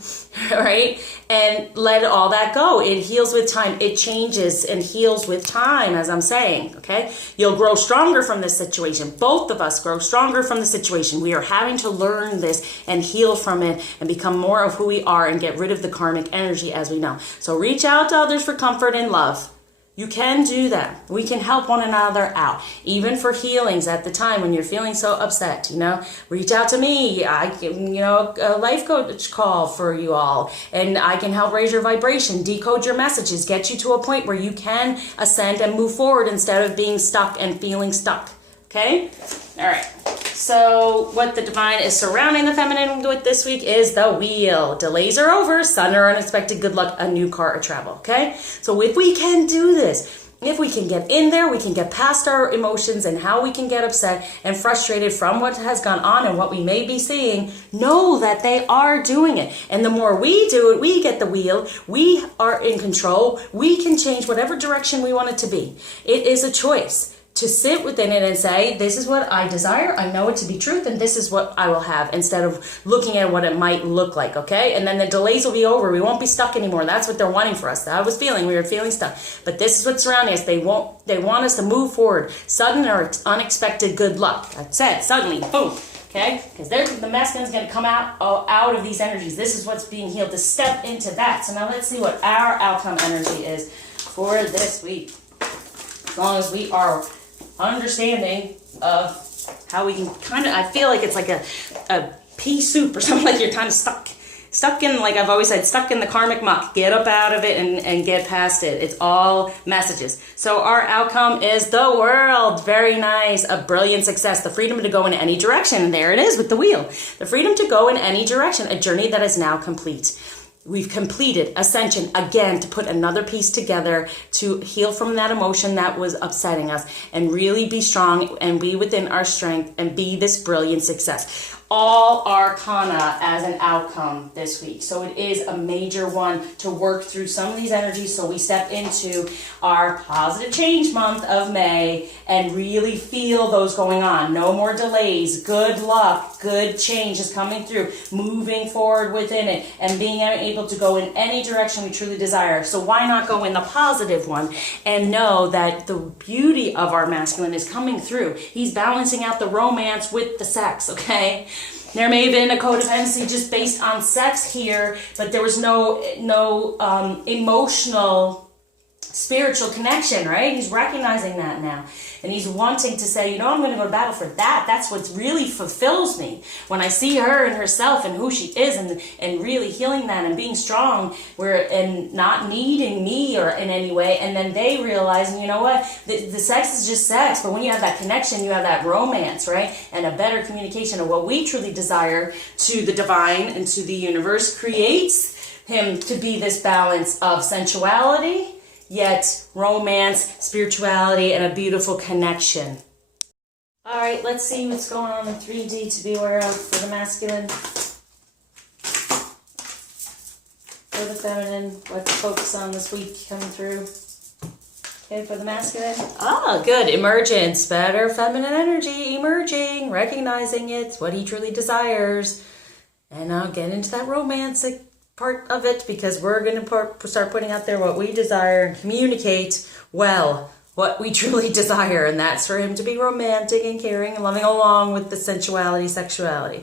right? And let all that go. It heals with time. It changes and heals with time, as I'm saying, okay? You'll grow stronger from this situation. Both of us grow stronger from the situation. We are having to learn this and heal from it and become more of who we are and get rid of the karmic energy as we know. So reach out to others for comfort and love. You can do that. We can help one another out, even for healings at the time when you're feeling so upset. Reach out to me. I can, a life coach call for you all, and I can help raise your vibration, decode your messages, get you to a point where you can ascend and move forward instead of being stuck and feeling stuck. Okay? All right. So what the divine is surrounding the feminine with this week is the wheel. Delays are over, sudden or unexpected good luck, a new car or travel, okay? So if we can do this, if we can get in there, we can get past our emotions and how we can get upset and frustrated from what has gone on and what we may be seeing, know that they are doing it. And the more we do it, we get the wheel, we are in control, we can change whatever direction we want it to be. It is a choice to sit within it and say, this is what I desire, I know it to be truth, and this is what I will have, instead of looking at what it might look like, okay? And then the delays will be over. We won't be stuck anymore. That's what they're wanting for us. That was feeling, we were feeling stuck. But this is what's surrounding us. They want us to move forward. Sudden or unexpected good luck. That's it. Suddenly, boom. Okay? Because the masculine's going to come out of these energies. This is what's being healed, to step into that. So now let's see what our outcome energy is for this week. As long as we are understanding of how we can I feel like it's like a pea soup or something, like you're kind of stuck in, like I've always said, stuck in the karmic muck. Get up out of it and get past it. It's all messages. So our outcome is the world. Very nice. A brilliant success. The freedom to go in any direction. And there it is with the wheel. The freedom to go in any direction. A journey that is now complete. We've completed ascension again, to put another piece together to heal from that emotion that was upsetting us and really be strong and be within our strength and be this brilliant success. All arcana as an outcome this week. So it is a major one to work through some of these energies. So we step into our positive change month of May and really feel those going on. No more delays. Good luck. Good change is coming through. Moving forward within it and being able to go in any direction we truly desire. So why not go in the positive one and know that the beauty of our masculine is coming through. He's balancing out the romance with the sex, okay? There may have been a codependency just based on sex here, but there was no emotional, spiritual connection, right? He's recognizing that now. And he's wanting to say, I'm going to go to battle for that. That's what really fulfills me. When I see her and herself and who she is and really healing that and being strong and not needing me or in any way. And then they realize, you know what? The sex is just sex. But when you have that connection, you have that romance, right? And a better communication of what we truly desire to the divine and to the universe creates him to be this balance of sensuality, yet romance, spirituality, and a beautiful connection. All right, let's see what's going on in 3D to be aware of for the masculine. For the feminine, what to focus on this week coming through. Okay, for the masculine. Good. Emergence. Better feminine energy emerging, recognizing it, what he truly desires. And now get into that romantic part of it, because we're going to start putting out there what we desire and communicate well what we truly desire, and that's for him to be romantic and caring and loving along with the sensuality, sexuality.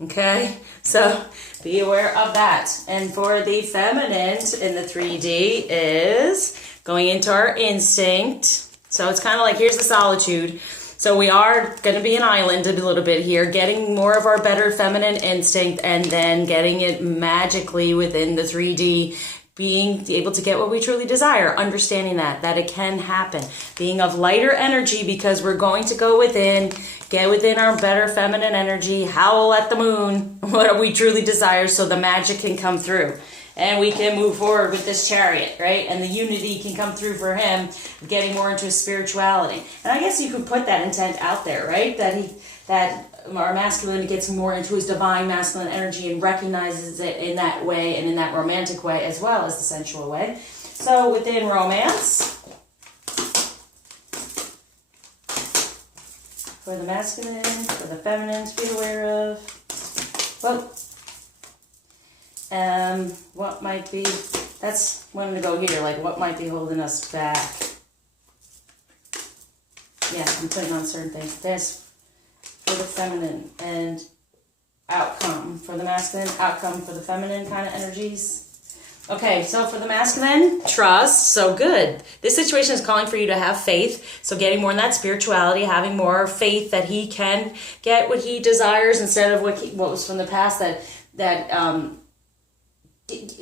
Okay, so be aware of that. And for the feminine in the 3D is going into our instinct. So it's kind of like, here's the solitude. So we are going to be an island a little bit here, getting more of our better feminine instinct and then getting it magically within the 3D, being able to get what we truly desire, understanding that it can happen, being of lighter energy because we're going to go within, get within our better feminine energy, howl at the moon, what we truly desire so the magic can come through. And we can move forward with this chariot, right? And the unity can come through for him, getting more into his spirituality. And I guess you could put that intent out there, right? That our masculine gets more into his divine masculine energy and recognizes it in that way and in that romantic way as well as the sensual way. So within romance, for the masculine, for the feminine to be aware of. Well, what might be, that's when to go here, like what might be holding us back. Yeah, I'm putting on certain things. This for the feminine and outcome for the masculine, outcome for the feminine kind of energies. Okay, so for the masculine, trust. So good. This situation is calling for you to have faith. So getting more in that spirituality, having more faith that he can get what he desires instead of what was from the past.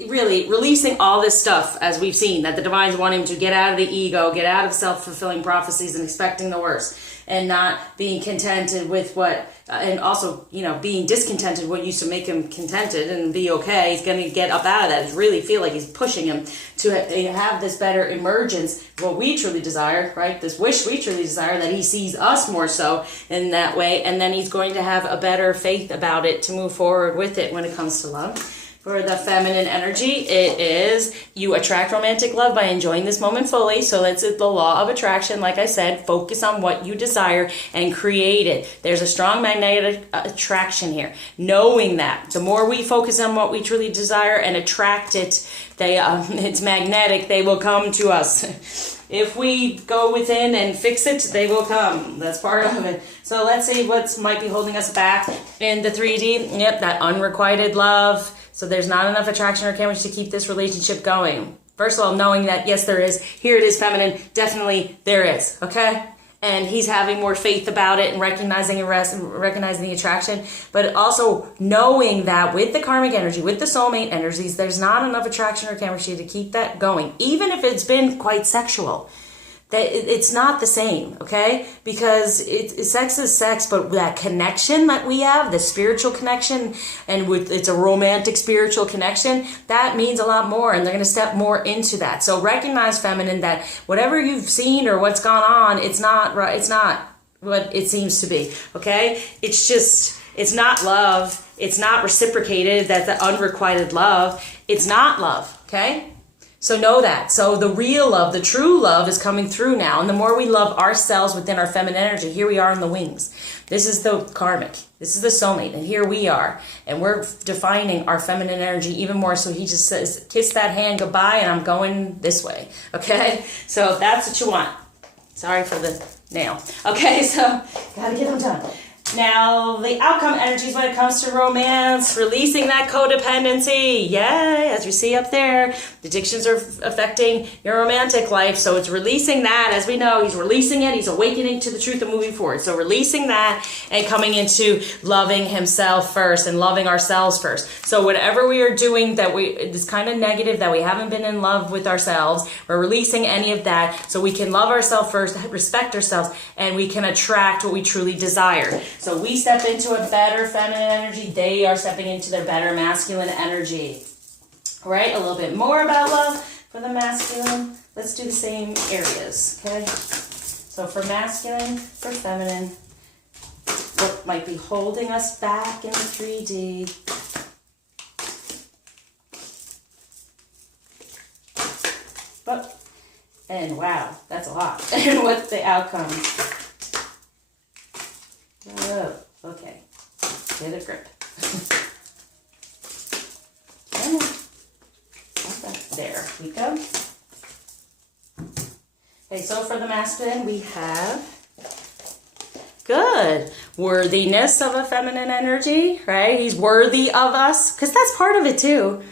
Really releasing all this stuff, as we've seen, that the divines want him to get out of the ego, get out of self-fulfilling prophecies and expecting the worst, and not being contented with what, and also, being discontented what used to make him contented and be okay. He's going to get up out of that. I really feel like he's pushing him to have this better emergence, what we truly desire, right? This wish we truly desire, that he sees us more so in that way, and then he's going to have a better faith about it to move forward with it when it comes to love. For the feminine energy, it is you attract romantic love by enjoying this moment fully. So that's the law of attraction. Like I said, focus on what you desire and create it. There's a strong magnetic attraction here. Knowing that the more we focus on what we truly desire and attract it, it's magnetic. They will come to us. If we go within and fix it, they will come. That's part of it. So let's see what might be holding us back in the 3D. Yep, that unrequited love. So there's not enough attraction or chemistry to keep this relationship going. First of all, knowing that, yes, there is. Here it is, feminine. Definitely there is, okay? And he's having more faith about it and recognizing the attraction. But also knowing that with the karmic energy, with the soulmate energies, there's not enough attraction or chemistry to keep that going. Even if it's been quite sexual. It's not the same, okay? Because sex is sex, but that connection that we have, the spiritual connection, and it's a romantic spiritual connection, that means a lot more, and they're going to step more into that. So recognize, feminine, that whatever you've seen or what's gone on, it's not right. It's not what it seems to be, okay? It's not love. It's not reciprocated. That's the unrequited love. It's not love, okay? So know that. So the real love, the true love is coming through now. And the more we love ourselves within our feminine energy, here we are in the wings. This is the karmic. This is the soulmate. And here we are. And we're defining our feminine energy even more. So he just says, kiss that hand goodbye, and I'm going this way. Okay? So that's what you want. Sorry for the nail. Okay, so gotta get them done. Now, the outcome energies when it comes to romance, releasing that codependency. Yay, as we see up there, the addictions are affecting your romantic life. So it's releasing that. As we know, he's releasing it. He's awakening to the truth and moving forward. So releasing that and coming into loving himself first and loving ourselves first. So whatever we are doing that is kind of negative, that we haven't been in love with ourselves, we're releasing any of that so we can love ourselves first, respect ourselves, and we can attract what we truly desire. So we step into a better feminine energy. They are stepping into their better masculine energy. All right, a little bit more about love for the masculine. Let's do the same areas, okay? So for masculine, for feminine, what might be holding us back in the 3D? And wow, that's a lot. And what's the outcome? Oh, okay. Get a grip. There we go. Okay, so for the masculine, we have good worthiness of a feminine energy, right? He's worthy of us, because that's part of it too,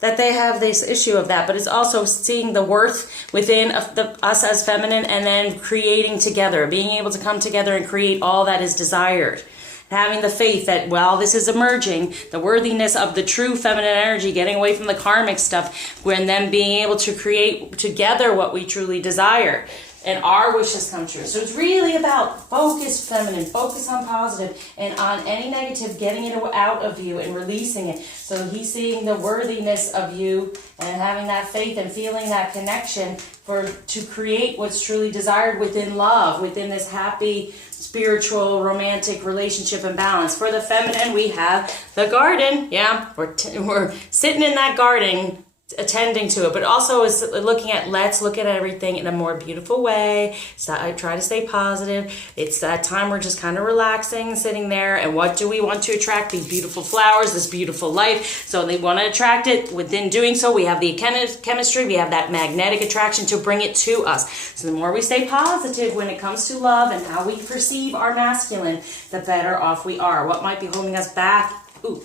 that they have this issue of that, but it's also seeing the worth within us as feminine and then creating together, being able to come together and create all that is desired. Having the faith that while this is emerging, the worthiness of the true feminine energy, getting away from the karmic stuff, and then being able to create together what we truly desire. And our wishes come true. So it's really about focus feminine, focus on positive, and on any negative, getting it out of you and releasing it. So he's seeing the worthiness of you and having that faith and feeling that connection to create what's truly desired within love, within this happy, spiritual, romantic relationship and balance. For the feminine, we have the garden. Yeah, we're sitting in that garden, attending to it, but also is looking at, let's look at everything in a more beautiful way. So I try to stay positive. It's that time we're just kind of relaxing, sitting there, and what do we want to attract? These beautiful flowers, this beautiful life. So they want to attract it. Within doing so, we have the chemistry, we have that magnetic attraction to bring it to us. So the more we stay positive when it comes to love and how we perceive our masculine, the better off we are. What might be holding us back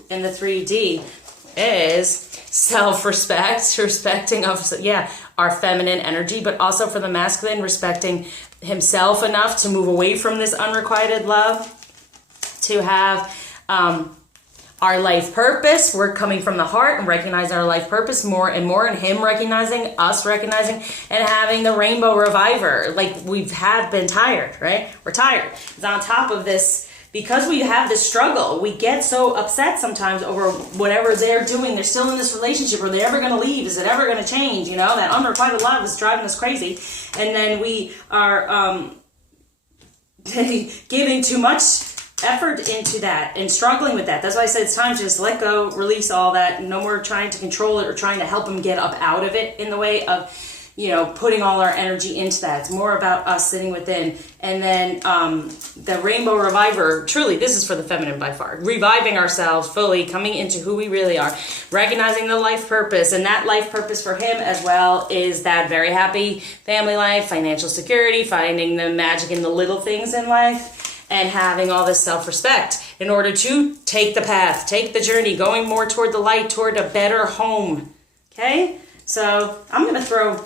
in the 3D? is self-respect, respecting of, our feminine energy, but also for the masculine, respecting himself enough to move away from this unrequited love, to have our life purpose. We're coming from the heart and recognizing our life purpose more and more, and him recognizing, us recognizing, and having the rainbow reviver. Like, we've been tired, right? We're tired. It's on top of this, because we have this struggle, we get so upset sometimes over whatever they're doing. They're still in this relationship. Are they ever going to leave? Is it ever going to change? You know, that unrequited love is driving us crazy. And then we are giving too much effort into that and struggling with that. That's why I said it's time to just let go, release all that. No more trying to control it or trying to help them get up out of it in the way of, putting all our energy into that. It's more about us sitting within. And then the rainbow reviver, truly, this is for the feminine by far. Reviving ourselves fully, coming into who we really are, recognizing the life purpose. And that life purpose for him as well is that very happy family life, financial security, finding the magic in the little things in life, and having all this self-respect in order to take the path, take the journey, going more toward the light, toward a better home. Okay? So I'm going to throw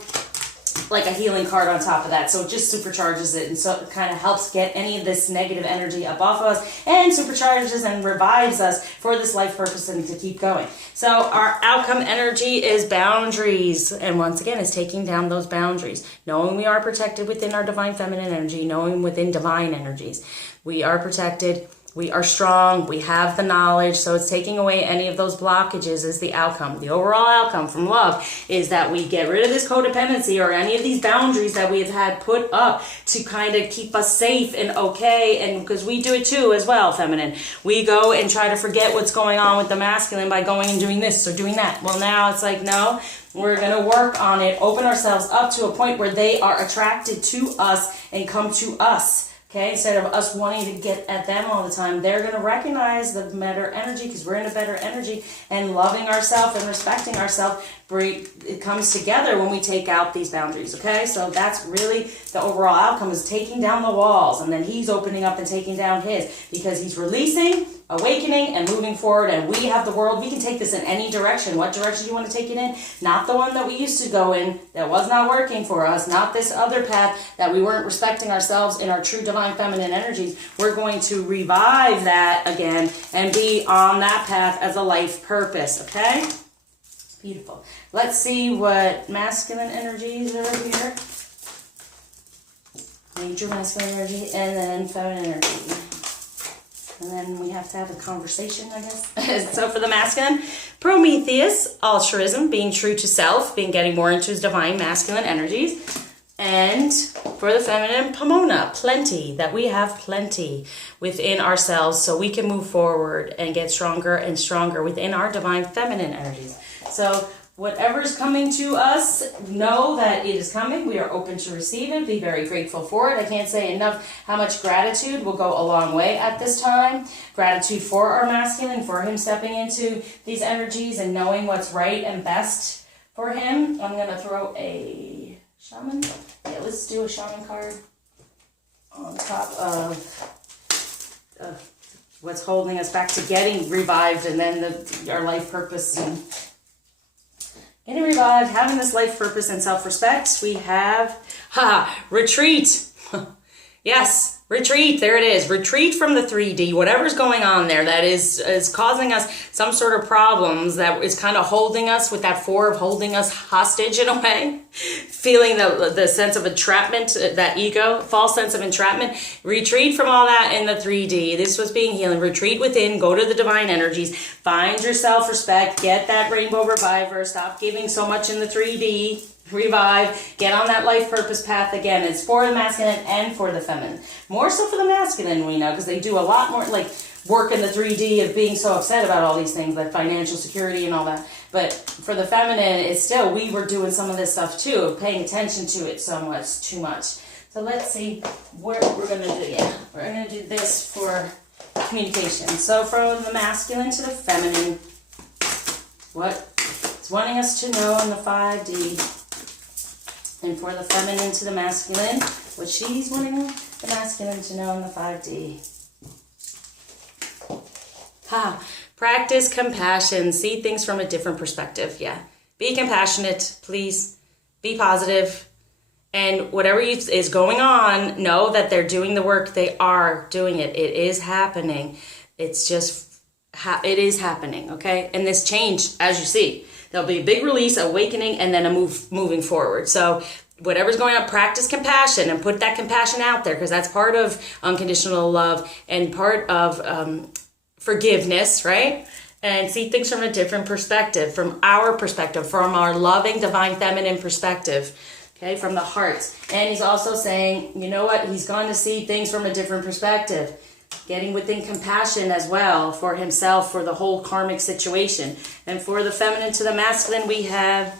like a healing card on top of that. So it just supercharges it, and so it kind of helps get any of this negative energy up off of us, and supercharges and revives us for this life purpose and to keep going. So our outcome energy is boundaries. And once again, is taking down those boundaries. Knowing we are protected within our divine feminine energy, knowing within divine energies. We are protected. We are strong. We have the knowledge. So it's taking away any of those blockages is the outcome. The overall outcome from love is that we get rid of this codependency or any of these boundaries that we have had put up to kind of keep us safe and okay. And because we do it too as well, feminine. We go and try to forget what's going on with the masculine by going and doing this or doing that. Well, now it's like, no, we're going to work on it, open ourselves up to a point where they are attracted to us and come to us. Okay, instead of us wanting to get at them all the time, they're going to recognize the better energy because we're in a better energy, and loving ourselves and respecting ourselves, it comes together when we take out these boundaries. Okay, so that's really the overall outcome, is taking down the walls, and then he's opening up and taking down his, because he's releasing, awakening, and moving forward. And we have the world. We can take this in any direction. What direction do you want to take it in? Not the one that we used to go in that was not working for us, not this other path that we weren't respecting ourselves in our true divine feminine energies. We're going to revive that again and be on that path as a life purpose. Okay, beautiful. Let's see what masculine energies are here. Major masculine energy, and then feminine energy. And then we have to have a conversation, I guess. So for the masculine, Prometheus, altruism, being true to self, getting more into his divine masculine energies. And for the feminine, Pomona, plenty, that we have plenty within ourselves so we can move forward and get stronger and stronger within our divine feminine energies. So whatever is coming to us, know that it is coming. We are open to receive it. Be very grateful for it. I can't say enough how much gratitude will go a long way at this time. Gratitude for our masculine, for him stepping into these energies and knowing what's right and best for him. I'm going to throw a shaman. Yeah, let's do a shaman card on top of what's holding us back to getting revived, and then our life purpose and getting revived, having this life purpose and self-respect. We have, retreat. Yes, retreat. There it is. Retreat from the 3D. Whatever's going on there that is causing us some sort of problems, that is kind of holding us with that 4 of holding us hostage in a way. Feeling the sense of entrapment, that ego, false sense of entrapment. Retreat from all that in the 3D. This was being healing. Retreat within. Go to the divine energies. Find your self-respect. Get that rainbow reviver. Stop giving so much in the 3D. Revive, get on that life purpose path again. It's for the masculine and for the feminine. More so for the masculine, we know, because they do a lot more like work in the 3D of being so upset about all these things, like financial security and all that. But for the feminine, it's still, we were doing some of this stuff too, of paying attention to it so much, too much. So let's see what we're going to do. Yeah, we're going to do this for communication. So from the masculine to the feminine, what it's wanting us to know in the 5D. And for the feminine to the masculine, what she's wanting the masculine to know in the 5D. Practice compassion. See things from a different perspective. Yeah. Be compassionate, please. Be positive. And whatever is going on, know that they're doing the work. They are doing it. It is happening. It's just, it is happening, okay? And this change, as you see, there'll be a big release, awakening, and then a moving forward. So whatever's going on, practice compassion and put that compassion out there, because that's part of unconditional love and part of forgiveness, right? And see things from a different perspective, from our perspective, from our loving, divine, feminine perspective, okay, from the heart. And he's also saying, you know what? He's going to see things from a different perspective, getting within compassion as well for himself, for the whole karmic situation. And for the feminine to the masculine, we have,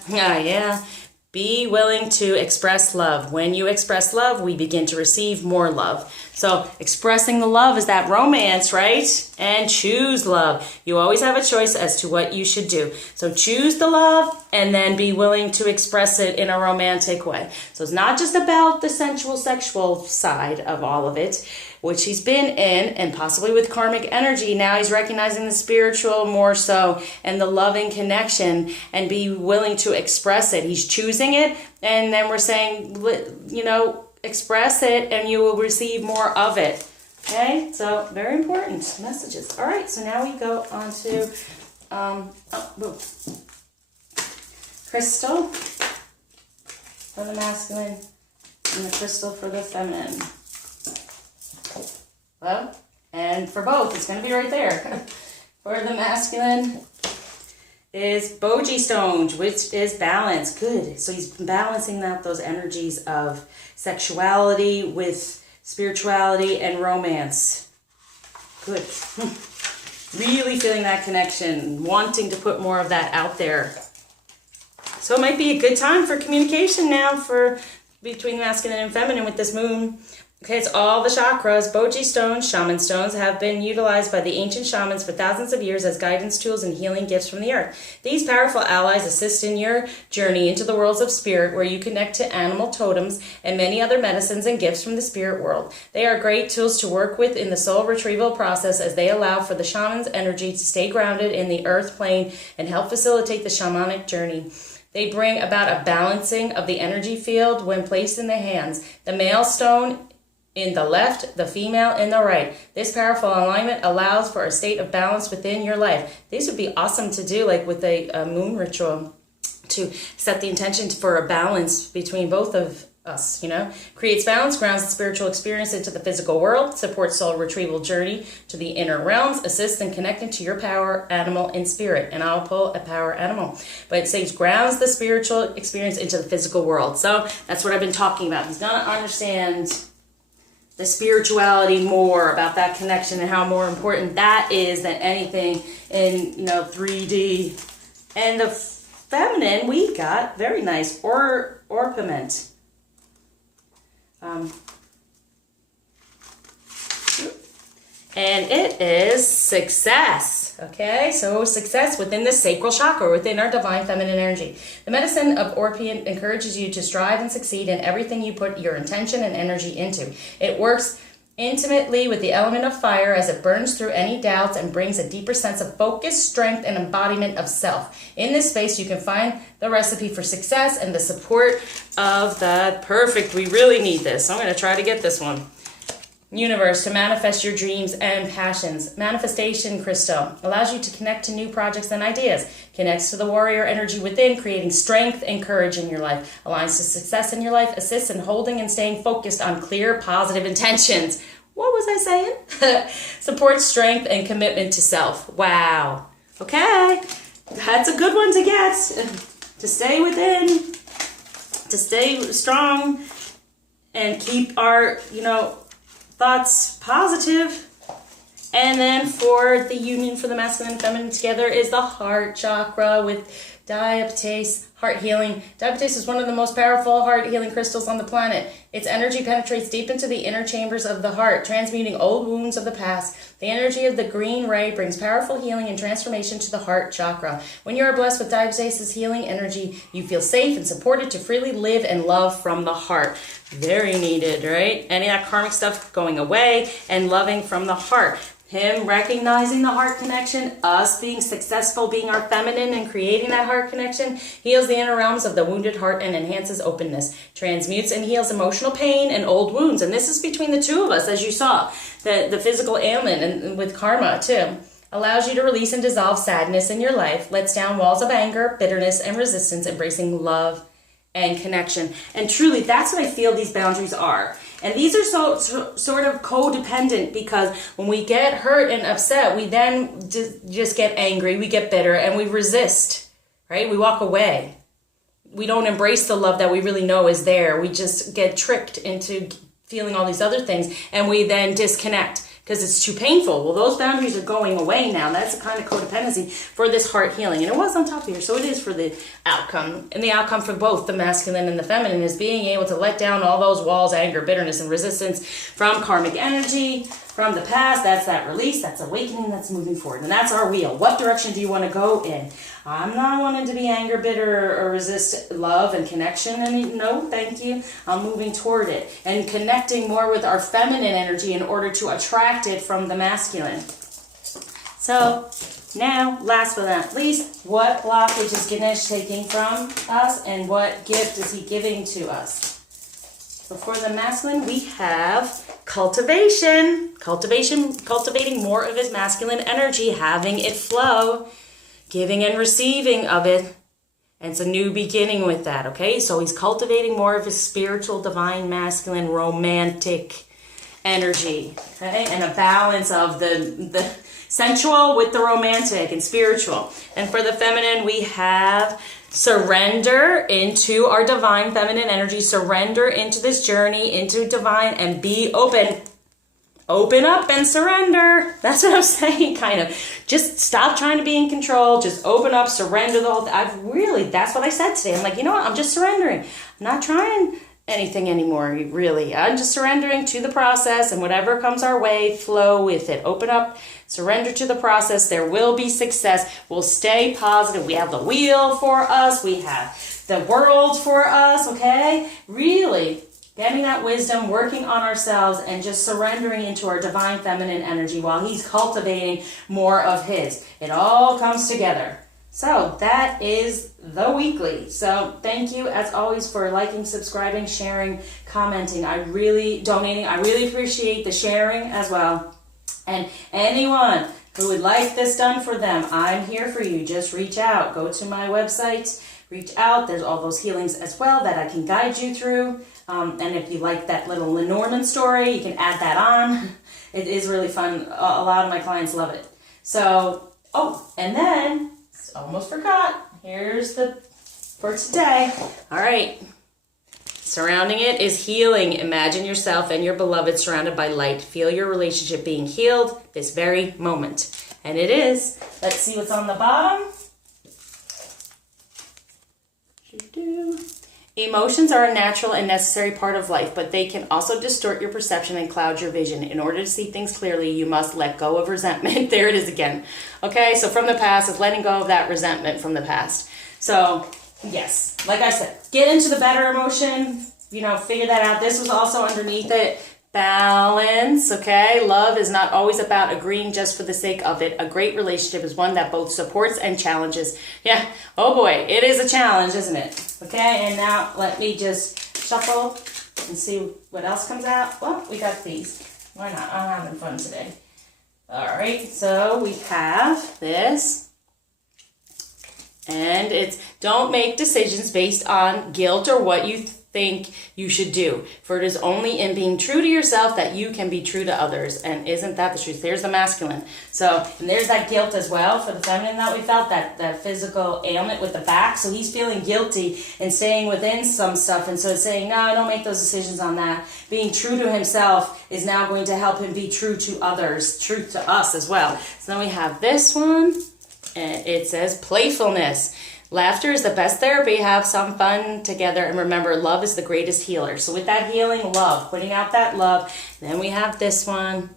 be willing to express love. When you express love, we begin to receive more love. So expressing the love is that romance, right? And choose love. You always have a choice as to what you should do. So choose the love and then be willing to express it in a romantic way. So it's not just about the sensual, sexual side of all of it, which he's been in, and possibly with karmic energy. Now he's recognizing the spiritual more so and the loving connection, and be willing to express it. He's choosing it, and then we're saying, you know, express it and you will receive more of it. Okay, so very important messages. All right, so now we go on to crystal for the masculine and the crystal for the feminine. Well, and for both, it's going to be right there. For the masculine is Boji Stone, which is balance. Good. So he's balancing out those energies of sexuality with spirituality and romance. Good. Really feeling that connection, wanting to put more of that out there. So it might be a good time for communication now for between masculine and feminine with this moon. Okay, it's all the chakras. Boji stones, shaman stones, have been utilized by the ancient shamans for thousands of years as guidance tools and healing gifts from the earth. These powerful allies assist in your journey into the worlds of spirit, where you connect to animal totems and many other medicines and gifts from the spirit world. They are great tools to work with in the soul retrieval process, as they allow for the shaman's energy to stay grounded in the earth plane and help facilitate the shamanic journey. They bring about a balancing of the energy field when placed in the hands. The male stone in the left, the female in the right. This powerful alignment allows for a state of balance within your life. These would be awesome to do, like with a moon ritual, to set the intention for a balance between both of us, you know. Creates balance, grounds the spiritual experience into the physical world, supports soul retrieval journey to the inner realms, assists in connecting to your power animal in spirit. And I'll pull a power animal. But it says grounds the spiritual experience into the physical world. So that's what I've been talking about. He's going to understand the spirituality more, about that connection and how more important that is than anything in, you know, 3D. And the feminine, we got very nice orpiment. And it is success. Okay, so success within the sacral chakra, within our divine feminine energy. The medicine of orpiment encourages you to strive and succeed in everything you put your intention and energy into. It works intimately with the element of fire as it burns through any doubts and brings a deeper sense of focus, strength, and embodiment of self. In this space, you can find the recipe for success and the support of the perfect. We really need this. I'm going to try to get this one. Universe to manifest your dreams and passions. Manifestation crystal allows you to connect to new projects and ideas. Connects to the warrior energy within, creating strength and courage in your life. Aligns to success in your life. Assists in holding and staying focused on clear, positive intentions. What was I saying? Supports strength and commitment to self. Wow. Okay. That's a good one to get. To stay within. To stay strong. And keep our, you know, thoughts positive. And then for the union for the masculine and feminine together is the heart chakra with diaptase, heart healing. Diaptase is one of the most powerful heart healing crystals on the planet. Its energy penetrates deep into the inner chambers of the heart, transmuting old wounds of the past. The energy of the green ray brings powerful healing and transformation to the heart chakra. When you are blessed with diaptase's healing energy, you feel safe and supported to freely live and love from the heart. Very needed, right? Any of that karmic stuff going away and loving from the heart. Him recognizing the heart connection, us being successful, being our feminine and creating that heart connection, heals the inner realms of the wounded heart and enhances openness, transmutes and heals emotional pain and old wounds. And this is between the two of us, as you saw, the physical ailment and with karma too. Allows you to release and dissolve sadness in your life, lets down walls of anger, bitterness, and resistance, embracing love and connection. And truly, that's what I feel these boundaries are. And these are so sort of codependent, because when we get hurt and upset, we then just get angry, we get bitter, and we resist, right? We walk away. We don't embrace the love that we really know is there. We just get tricked into feeling all these other things, and we then disconnect because it's too painful. Well, those boundaries are going away now. That's a kind of codependency for this heart healing. And it was on top here, so it is for the outcome. And the outcome for both the masculine and the feminine is being able to let down all those walls, anger, bitterness, and resistance from karmic energy, from the past. That's that release, that's awakening, that's moving forward. And that's our wheel. What direction do you want to go in? I'm not wanting to be anger, bitter, or resist love and connection. No, thank you. I'm moving toward it and connecting more with our feminine energy in order to attract it from the masculine. So now, last but not least, what blockage is Ganesh taking from us, and what gift is he giving to us? So for the masculine, we have cultivation. Cultivating more of his masculine energy, having it flow, giving and receiving of it. And it's a new beginning with that, okay? So he's cultivating more of his spiritual, divine, masculine, romantic energy, okay? And a balance of the sensual with the romantic and spiritual. And for the feminine, we have surrender into our divine feminine energy, surrender into this journey, into divine, and be open. Open up and surrender. That's what I'm saying, kind of. Just stop trying to be in control. Just open up, surrender the whole thing. That's what I said today. I'm like, you know what? I'm just surrendering. I'm not trying anything anymore, really. I'm just surrendering to the process, and whatever comes our way, flow with it. Open up, surrender to the process. There will be success. We'll stay positive. We have the wheel for us. We have the world for us, okay? Really getting that wisdom, working on ourselves, and just surrendering into our divine feminine energy while he's cultivating more of his. It all comes together. So that is the weekly. So thank you as always for liking, subscribing, sharing, commenting. Donating. I really appreciate the sharing as well. And anyone who would like this done for them, I'm here for you. Just reach out. Go to my website, reach out. There's all those healings as well that I can guide you through. And if you like that little Lenormand story, you can add that on. It is really fun. A lot of my clients love it. So, and then, almost forgot, here's for today. All right. Surrounding it is healing. Imagine yourself and your beloved surrounded by light. Feel your relationship being healed this very moment. And it is. Let's see what's on the bottom. Emotions are a natural and necessary part of life, but they can also distort your perception and cloud your vision. In order to see things clearly, you must let go of resentment. There it is again. Okay, so from the past is letting go of that resentment from the past. So, yes, like I said, get into the better emotion, figure that out. This was also underneath it. Balance, okay? Love is not always about agreeing just for the sake of it. A great relationship is one that both supports and challenges. Yeah, oh boy, it is a challenge, isn't it? Okay, and now let me just shuffle and see what else comes out. Well, we got these. Why not? I'm having fun today. All right, so we have this. And it's don't make decisions based on guilt or what you think you should do. For it is only in being true to yourself that you can be true to others. And isn't that the truth? There's the masculine. So, and there's that guilt as well for the feminine that we felt, that physical ailment with the back. So he's feeling guilty and staying within some stuff. And so it's saying, no, don't make those decisions on that. Being true to himself is now going to help him be true to others, true to us as well. So then we have this one. And it says playfulness. Laughter is the best therapy. Have some fun together. And remember, love is the greatest healer. So with that healing, love, putting out that love. Then we have this one.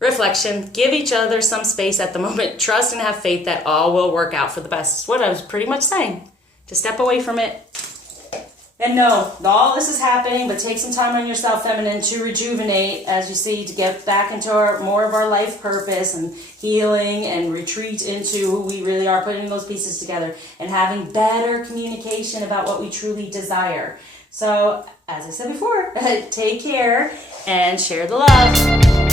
Reflection. Give each other some space at the moment. Trust and have faith that all will work out for the best. That's what I was pretty much saying. Just step away from it. And know, all this is happening, but take some time on yourself, feminine, to rejuvenate, as you see, to get back into more of our life purpose and healing and retreat into who we really are, putting those pieces together and having better communication about what we truly desire. So, as I said before, take care and share the love.